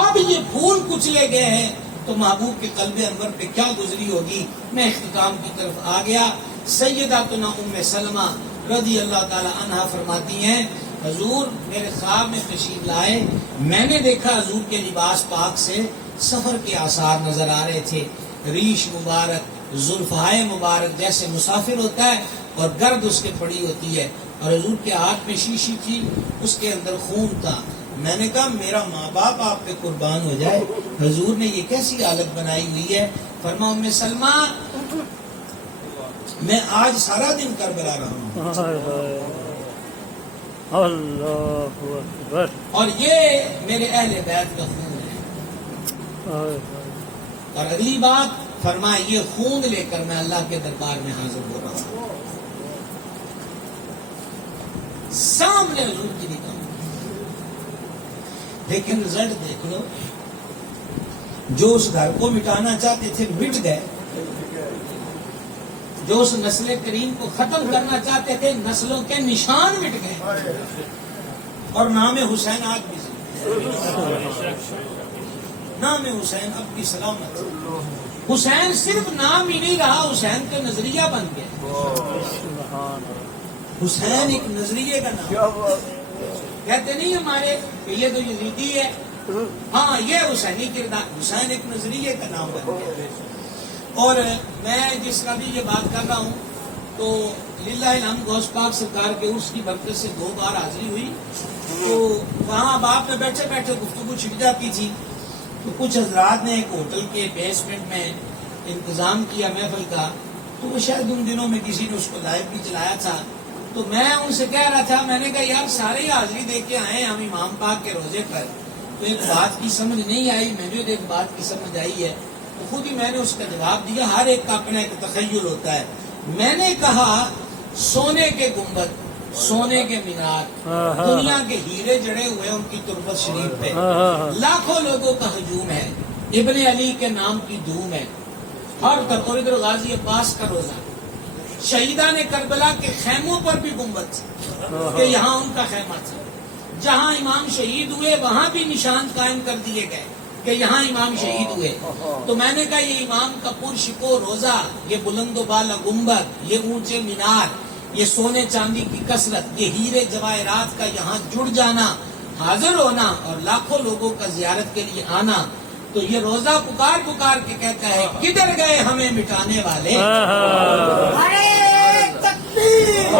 اب یہ پھول کچلے گئے ہیں تو محبوب کے قلب انور پہ کیا گزری ہوگی. میں اختتام کی طرف آ گیا. سیداتنا ام سلمہ رضی اللہ تعالی عنہا فرماتی ہیں حضور میرے خواب میں تشریف لائے، میں نے دیکھا حضور کے لباس پاک سے سفر کے آثار نظر آ رہے تھے. ریش مبارک، زلفائے مبارک جیسے مسافر ہوتا ہے اور گرد اس کے پڑی ہوتی ہے، اور حضور کے ہاتھ میں شیشی تھی، اس کے اندر خون تھا. میں نے کہا میرا ماں باپ آپ پہ قربان ہو جائے، حضور نے یہ کیسی حالت بنائی ہوئی ہے. فرمایا ام سلمہ میں آج سارا دن کربلا رہا ہوں، ہائے ہائے اللہ اکبر اور یہ میرے اہل بیت کا خون ہے۔ ہائے ہائے اور اگلی بات فرمائے، یہ خون لے کر میں اللہ کے دربار میں حاضر ہو رہا ہوں، سامنے حضور کی نگاہ، لیکن رزلٹ دیکھ لو، جو اس گھر کو مٹانا چاہتے تھے مٹ گئے، جو اس نسل کریم کو ختم کرنا چاہتے تھے نسلوں کے نشان مٹ گئے، اور نام حسین آج بھی زندہ ہے۔ نام حسین اب بھی سلامت ہے۔ حسین صرف نام ہی نہیں رہا، حسین کا نظریہ بن گیا۔ سبحان حسین ایک نظریے کا نام، کہتے نہیں ہمارے کہ یہ تو یزیدی ہے، ہاں یہ حسینی کردار، حسین ایک نظریے کا نام بن گیا۔ اور میں جس کا بھی یہ بات کر رہا ہوں تو للہ الحمد غوث پاک سرکار کے عرس کی برکت سے 2 بار حاضری ہوئی، تو وہاں باپ میں بیٹھے بیٹھے گفتگو چھپ جاتی تھی، تو کچھ حضرات نے ایک ہوٹل کے بیسمنٹ میں انتظام کیا محفل کا، تو وہ شاید ان دنوں میں کسی نے اس کو لائیو بھی چلایا تھا، تو میں ان سے کہہ رہا تھا، میں نے کہا یار سارے ہی حاضری دے کے آئے ہم امام پاک کے روزے پر، تو ایک بات کی سمجھ نہیں آئی، مجھے ایک بات کی سمجھ آئی ہے، تو خود ہی میں نے اس کا جواب دیا، ہر ایک کا اپنا ایک تخیل ہوتا ہے۔ میں نے کہا سونے کے گنبد، سونے کے مینار، دنیا کے ہیرے جڑے ہوئے ان کی تربت شریف پہ لاکھوں لوگوں کا ہجوم ہے، ابن علی کے نام کی دھوم ہے، ہر طرف ادھر غازی عباس کا روزہ، شہیدان کربلا کے خیموں پر بھی گنبد تھی کہ یہاں ان کا خیمہ تھا، جہاں امام شہید ہوئے وہاں بھی نشان قائم کر دیے گئے کہ یہاں امام شہید ہوئے۔ تو میں نے کہا یہ امام کا پرشکو روزہ، یہ بلند و بالا گنبد، یہ اونچے مینار، یہ سونے چاندی کی کثرت، یہ ہیرے جواہرات کا یہاں جڑ جانا، حاضر ہونا اور لاکھوں لوگوں کا زیارت کے لیے آنا، تو یہ روزہ پکار پکار کے کہتا ہے کدھر گئے ہمیں مٹانے والے، نعرے تکبیر،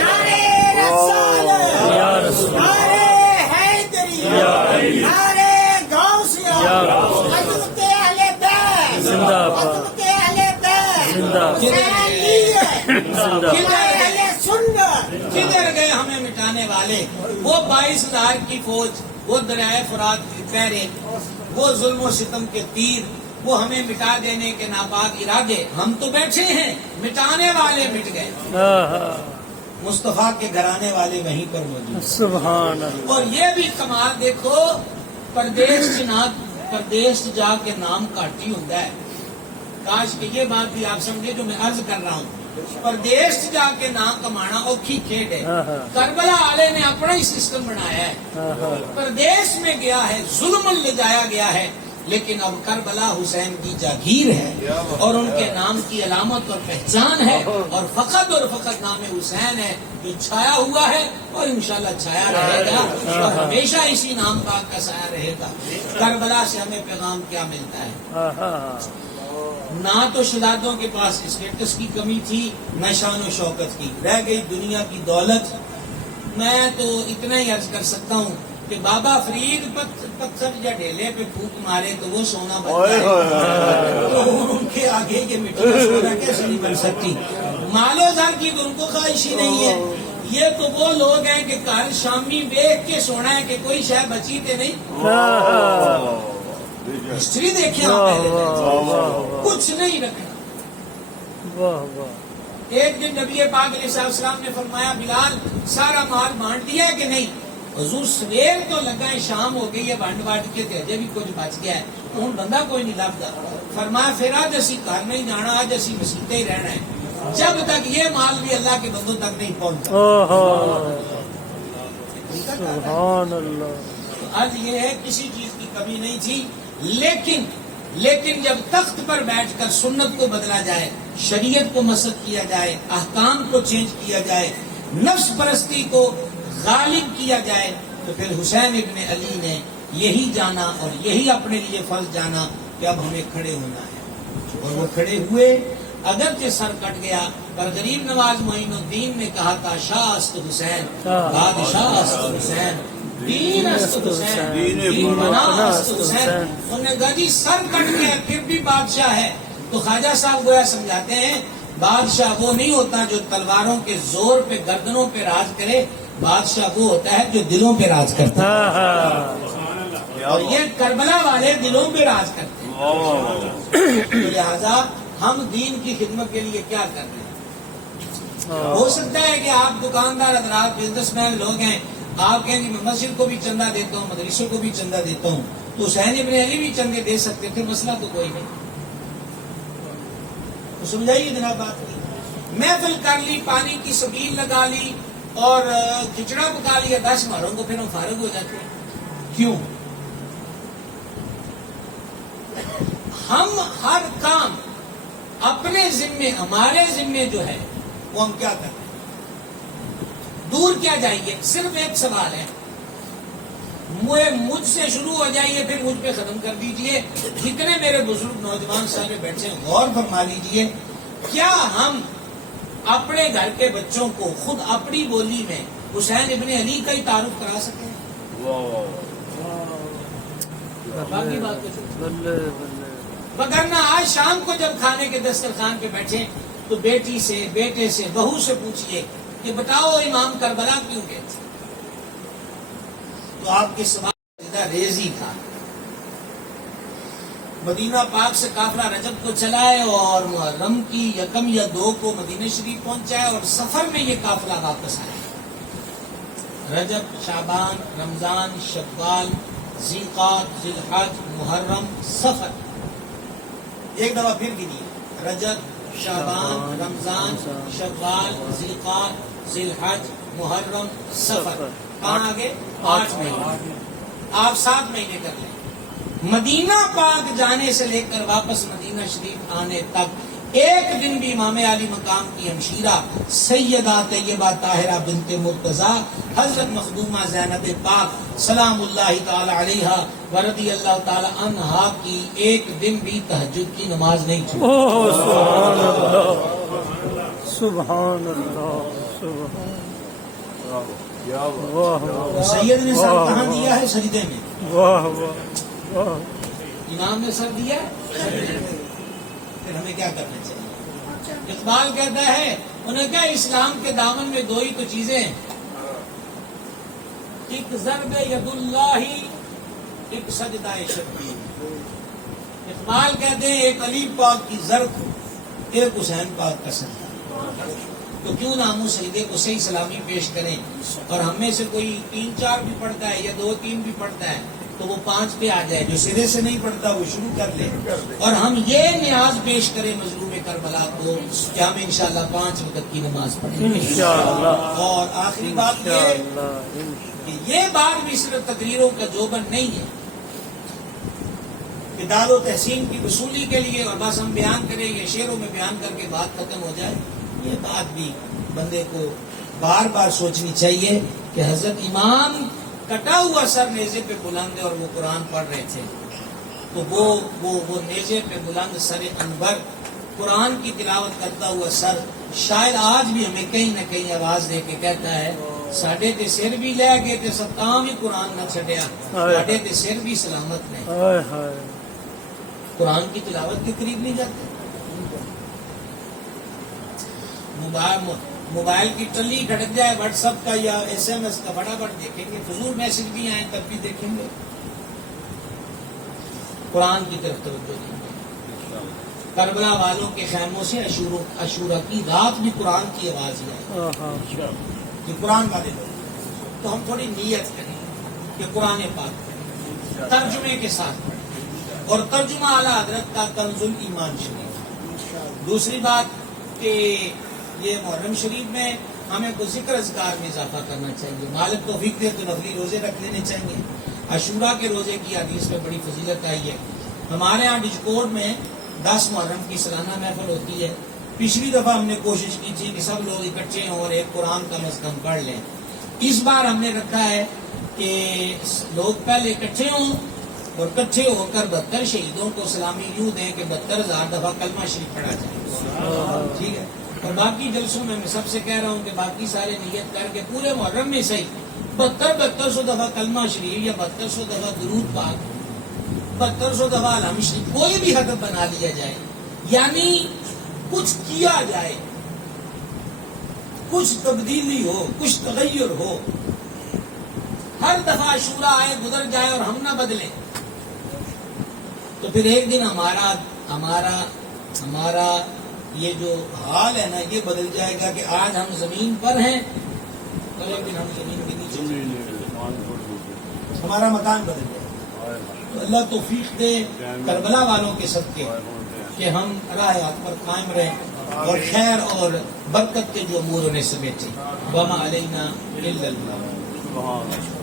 نعرے رسالت، نعرے حیدری، نعرے غوثیہ، حضرت اہل بیت، زندہ باد، حضرت اہل بیت، زندہ حسینیت، زندہ اہل سنت۔ کدھر گئے ہمیں مٹانے والے، وہ 22,000 کی فوج، وہ دریائے فرات کے پہرے، وہ ظلم و ستم کے تیر، وہ ہمیں مٹا دینے کے ناپاک ارادے، ہم تو بیٹھے ہیں، مٹانے والے مٹ گئے، مصطفیٰ کے گھرانے والے وہیں پر موجود۔ سبحان اللہ اور یہ بھی کمال دیکھو، پردیش جا کے نام کاٹی ہوتا ہے، کاش کہ یہ بات بھی آپ سمجھے جو میں عرض کر رہا ہوں، پردیش جا کے نام کمانا اوکھی کھیڈ ہے، کربلا والے نے اپنا ہی سسٹم بنایا ہے، پردیش میں گیا ہے، ظلم لے جایا گیا ہے، لیکن اب کربلا حسین کی جاگیر ہے اور ان کے نام کی علامت اور پہچان ہے، اور فقط نام حسین ہے جو چھایا ہوا ہے اور انشاءاللہ چھایا رہے گا، اور ہمیشہ اسی نام پاک کا سایہ رہے گا۔ کربلا سے ہمیں پیغام کیا ملتا ہے؟ نہ تو شہزادوں کے پاس اسٹیٹس کی کمی تھی، نہ شان و شوکت کی، رہ گئی دنیا کی دولت۔ میں تو اتنا ہی عرض کر سکتا ہوں کہ بابا فرید پتھر یا ڈھیلے پہ پھونک مارے تو وہ سونا بنتا ہے، تو ان کے آگے یہ مٹی کا سونا کیسے نہیں بن سکتی؟ مال و زر کی تو ان کو خواہش ہی نہیں ہے، یہ تو وہ لوگ ہیں کہ کل شامی دیکھ کے سونا ہے کہ کوئی شے بچی تے نہیں، ہسٹری دیکھیں آپ پہلے، کچھ نہیں رکھنا۔ واہ واہ ایک دن نبی پاک علیہ السلام نے فرمایا بلال سارا مال بانٹ دیا ہے کہ نہیں؟ حضور سویر تو لگا ہے، شام ہو گئی ہے، بانٹ بانٹ کے تجھے بھی کچھ بچ گیا ہے، ہوں بندہ کوئی نہیں لبدا۔ فرمایا پھر آج اسی گھر نہیں جانا، آج اسی مسیطے ہی رہنا ہے جب تک یہ مال بھی اللہ کے بندوں تک نہیں پہنچتا۔ سبحان اللہ آج یہ ہے کسی چیز کی کمی نہیں تھی، لیکن جب تخت پر بیٹھ کر سنت کو بدلا جائے، شریعت کو مسخ کیا جائے، احکام کو چینج کیا جائے، نفس پرستی کو غالب کیا جائے، تو پھر حسین ابن علی نے یہی جانا اور یہی اپنے لیے فرض جانا کہ اب ہمیں کھڑے ہونا ہے، اور وہ کھڑے ہوئے، اگرچہ سر کٹ گیا، پر غریب نواز معین الدین نے کہا تھا شاہ است حسین، بادشاہ است حسین، دین است حسین، دین بنا است حسین۔ انہوں نے کہا جی سر کٹ گیا پھر بھی بادشاہ ہے، تو خواجہ صاحب گویا سمجھاتے ہیں بادشاہ وہ نہیں ہوتا جو تلواروں کے زور پہ گردنوں پہ راج کرے، بادشاہ وہ ہوتا ہے جو دلوں پہ راج کرتا ہے، اور یہ کربلا والے دلوں پہ راج کرتے ہیں۔ لہذا ہم دین کی خدمت کے لیے کیا کر رہے ہیں؟ ہو سکتا ہے کہ آپ دکاندار حضرات بزنس مین لوگ ہیں، آپ کہیں گے میں مسجد کو بھی چندہ دیتا ہوں، مدرسوں کو بھی چندہ دیتا ہوں، تو حسین ابن علی بھی چندے دے سکتے تھے، مسئلہ تو کوئی نہیں۔ تو سمجھائیے جناب بات کی، محفل کر لی، پانی کی سبیل لگا لی اور کھچڑا پکا لیا 10 ماروں کو، پھر ہم فارغ ہو جاتے ہیں۔ کیوں؟ ہم ہر کام اپنے ذمے، ہمارے ذمے جو ہے وہ ہم کیا کرتے ہیں؟ دور کیا جائیے؟ صرف ایک سوال ہے، مجھ سے شروع ہو جائیے پھر مجھ پہ ختم کر دیجئے۔ جتنے میرے بزرگ نوجوان سامنے بیٹھے ہیں غور فرما لیجئے، کیا ہم اپنے گھر کے بچوں کو خود اپنی بولی میں حسین ابن علی کا ہی تعارف کرا سکتے ہیں؟ باقی بات تو وگرنہ آج شام کو جب کھانے کے دسترخوان پہ بیٹھے تو بیٹی سے، بیٹے سے، بہو سے پوچھئے کہ بتاؤ امام کربلا کیوں گئے تھے؟ تو آپ کے سوال ریزی تھا۔ مدینہ پاک سے قافلہ رجب کو چلائے اور محرم کی 1 یا 2 کو مدینہ شریف پہنچائے اور سفر میں یہ قافلہ واپس آیا۔ رجب، شعبان، رمضان، شوال، ذیقعدہ، ذی الحج، محرم، سفر، ایک دفعہ پھر گنیے، رجب، شعبان، رمضان، شوال، ذیقعدہ، ذی الحج، محرم، سفر، کہاں آگے 8 مہینے، آپ 7 مہینے کر لیں۔ مدینہ پاک جانے سے لے کر واپس مدینہ شریف آنے تک ایک دن بھی امام علی مقام کی ہمشیرہ سیدہ طیبہ طاہرہ بنت مرتضیٰ حضرت مخدومہ زینب پاک سلام اللہ تعالی علیہا ورضی اللہ تعالی عنہا کی ایک دن بھی تہجد کی نماز نہیں چھوڑی۔ اوہ سبحان اللہ، سبحان اللہ، سبحان واہ سید نے سر کہاں دیا ہے؟ سجدے میں۔ واہ واہ واہ، امام نے سر دیا ہے، پھر ہمیں کیا کرنا چاہیے؟ اقبال کہتا ہے، انہیں کہا اسلام کے دامن میں 2 ہی تو چیزیں ہیں، ایک ضرب ید اللہ، ایک سجدہ شبیر۔ اقبال کہتے ہیں ایک علی پاک کی ضرب، ایک حسین پاک کا سجدہ۔ تو کیوں نہ ہم اس سجدے کو صحیح سلامی پیش کریں، اور ہم میں سے کوئی 3-4 بھی پڑھتا ہے یا 2-3 بھی پڑھتا ہے تو وہ 5 پہ آ جائے، جو سرے سے نہیں پڑھتا وہ شروع کر لے، اور ہم یہ نیاز پیش کریں مظلوم کربلا کو کہ ہم انشاءاللہ 5 وقت کی نماز پڑھیں گے انشاءاللہ۔ اور آخری بات یہ کہ یہ بات بھی صرف تقریروں کا جوبن نہیں ہے کہ داد و تحسین کی وصولی کے لیے اور بس ہم بیان کریں یا شعروں میں بیان کر کے بات ختم ہو جائے۔ یہ بات بھی بندے کو بار بار سوچنی چاہیے کہ حضرت امام کٹا ہوا سر نیزے پہ بلند ہے اور وہ قرآن پڑھ رہے تھے، تو وہ نیزے پہ بلند سر انور قرآن کی تلاوت کرتا ہوا سر شاید آج بھی ہمیں کہیں نہ کہیں آواز دے کے کہتا ہے ساڈے تے سر بھی لے گئے تے ستاں بھی قرآن نہ چھڈیا، ساڈے تے سر بھی سلامت نہیں۔ ہائے ہائے، قرآن کی تلاوت کے قریب نہیں جاتے۔ موبائل کی ٹلی کھٹک جائے واٹس ایپ کا یا SMS کا، فٹافٹ دیکھیں گے، فضول میسج بھی آئیں تب بھی دیکھیں گے، قرآن کی طرف توجہ دیں گے۔ کربلا والوں کے خیموں سے عاشورہ کی رات بھی قرآن کی آواز ہی آئی کہ قرآن والے لوگ، تو ہم تھوڑی نیت کریں کہ قرآن پاک پڑھیں، ترجمے کے ساتھ پڑھیں، اور ترجمہ اعلیٰ حضرت کا کنز الایمان شریف۔ دوسری بات کہ یہ محرم شریف میں ہمیں کوئی ذکر اذکار میں اضافہ کرنا چاہیے، مالک توفیق دے تو نفلی روزے رکھ لینے چاہیے۔ عاشورہ کے روزے کی حدیث میں بڑی فضیلت آئی ہے۔ ہمارے ہاں ڈجکوٹ میں 10 محرم کی سالانہ محفل ہوتی ہے۔ پچھلی دفعہ ہم نے کوشش کی تھی کہ سب لوگ اکٹھے ہوں اور ایک قرآن کم از کم پڑھ لیں۔ اس بار ہم نے رکھا ہے کہ لوگ پہلے اکٹھے ہوں اور اکٹھے ہو کر 72 شہیدوں کو سلامی یوں دیں کہ 72,000 دفعہ کلمہ شریف پڑھا جائے، ٹھیک ہے؟ اور باقی جلسوں میں سب سے کہہ رہا ہوں کہ باقی سارے نیت کر کے پورے محرم میں صحیح 7200 دفعہ کلمہ شریف یا 7200 دفعہ درود پاک، 7200 دفعہ الحمد شریف، کوئی بھی حدف بنا لیا جائے، یعنی کچھ کیا جائے، کچھ تبدیلی ہو، کچھ تغیر ہو. ہر دفعہ شورا آئے گزر جائے اور ہم نہ بدلیں، تو پھر ایک دن ہمارا یہ جو حال ہے نا یہ بدل جائے گا کہ آج ہم زمین پر ہیں اور ایک دن ہم زمین کے نیچے ہیں. ہمارا مکان بدل جائے گا. تو اللہ توفیق دے کربلا والوں کے صدقے کہ ہم راہ حق پر قائم رہیں اور خیر اور برکت کے جو امور انہیں سمیٹیں. وما علینا الا البلاغ.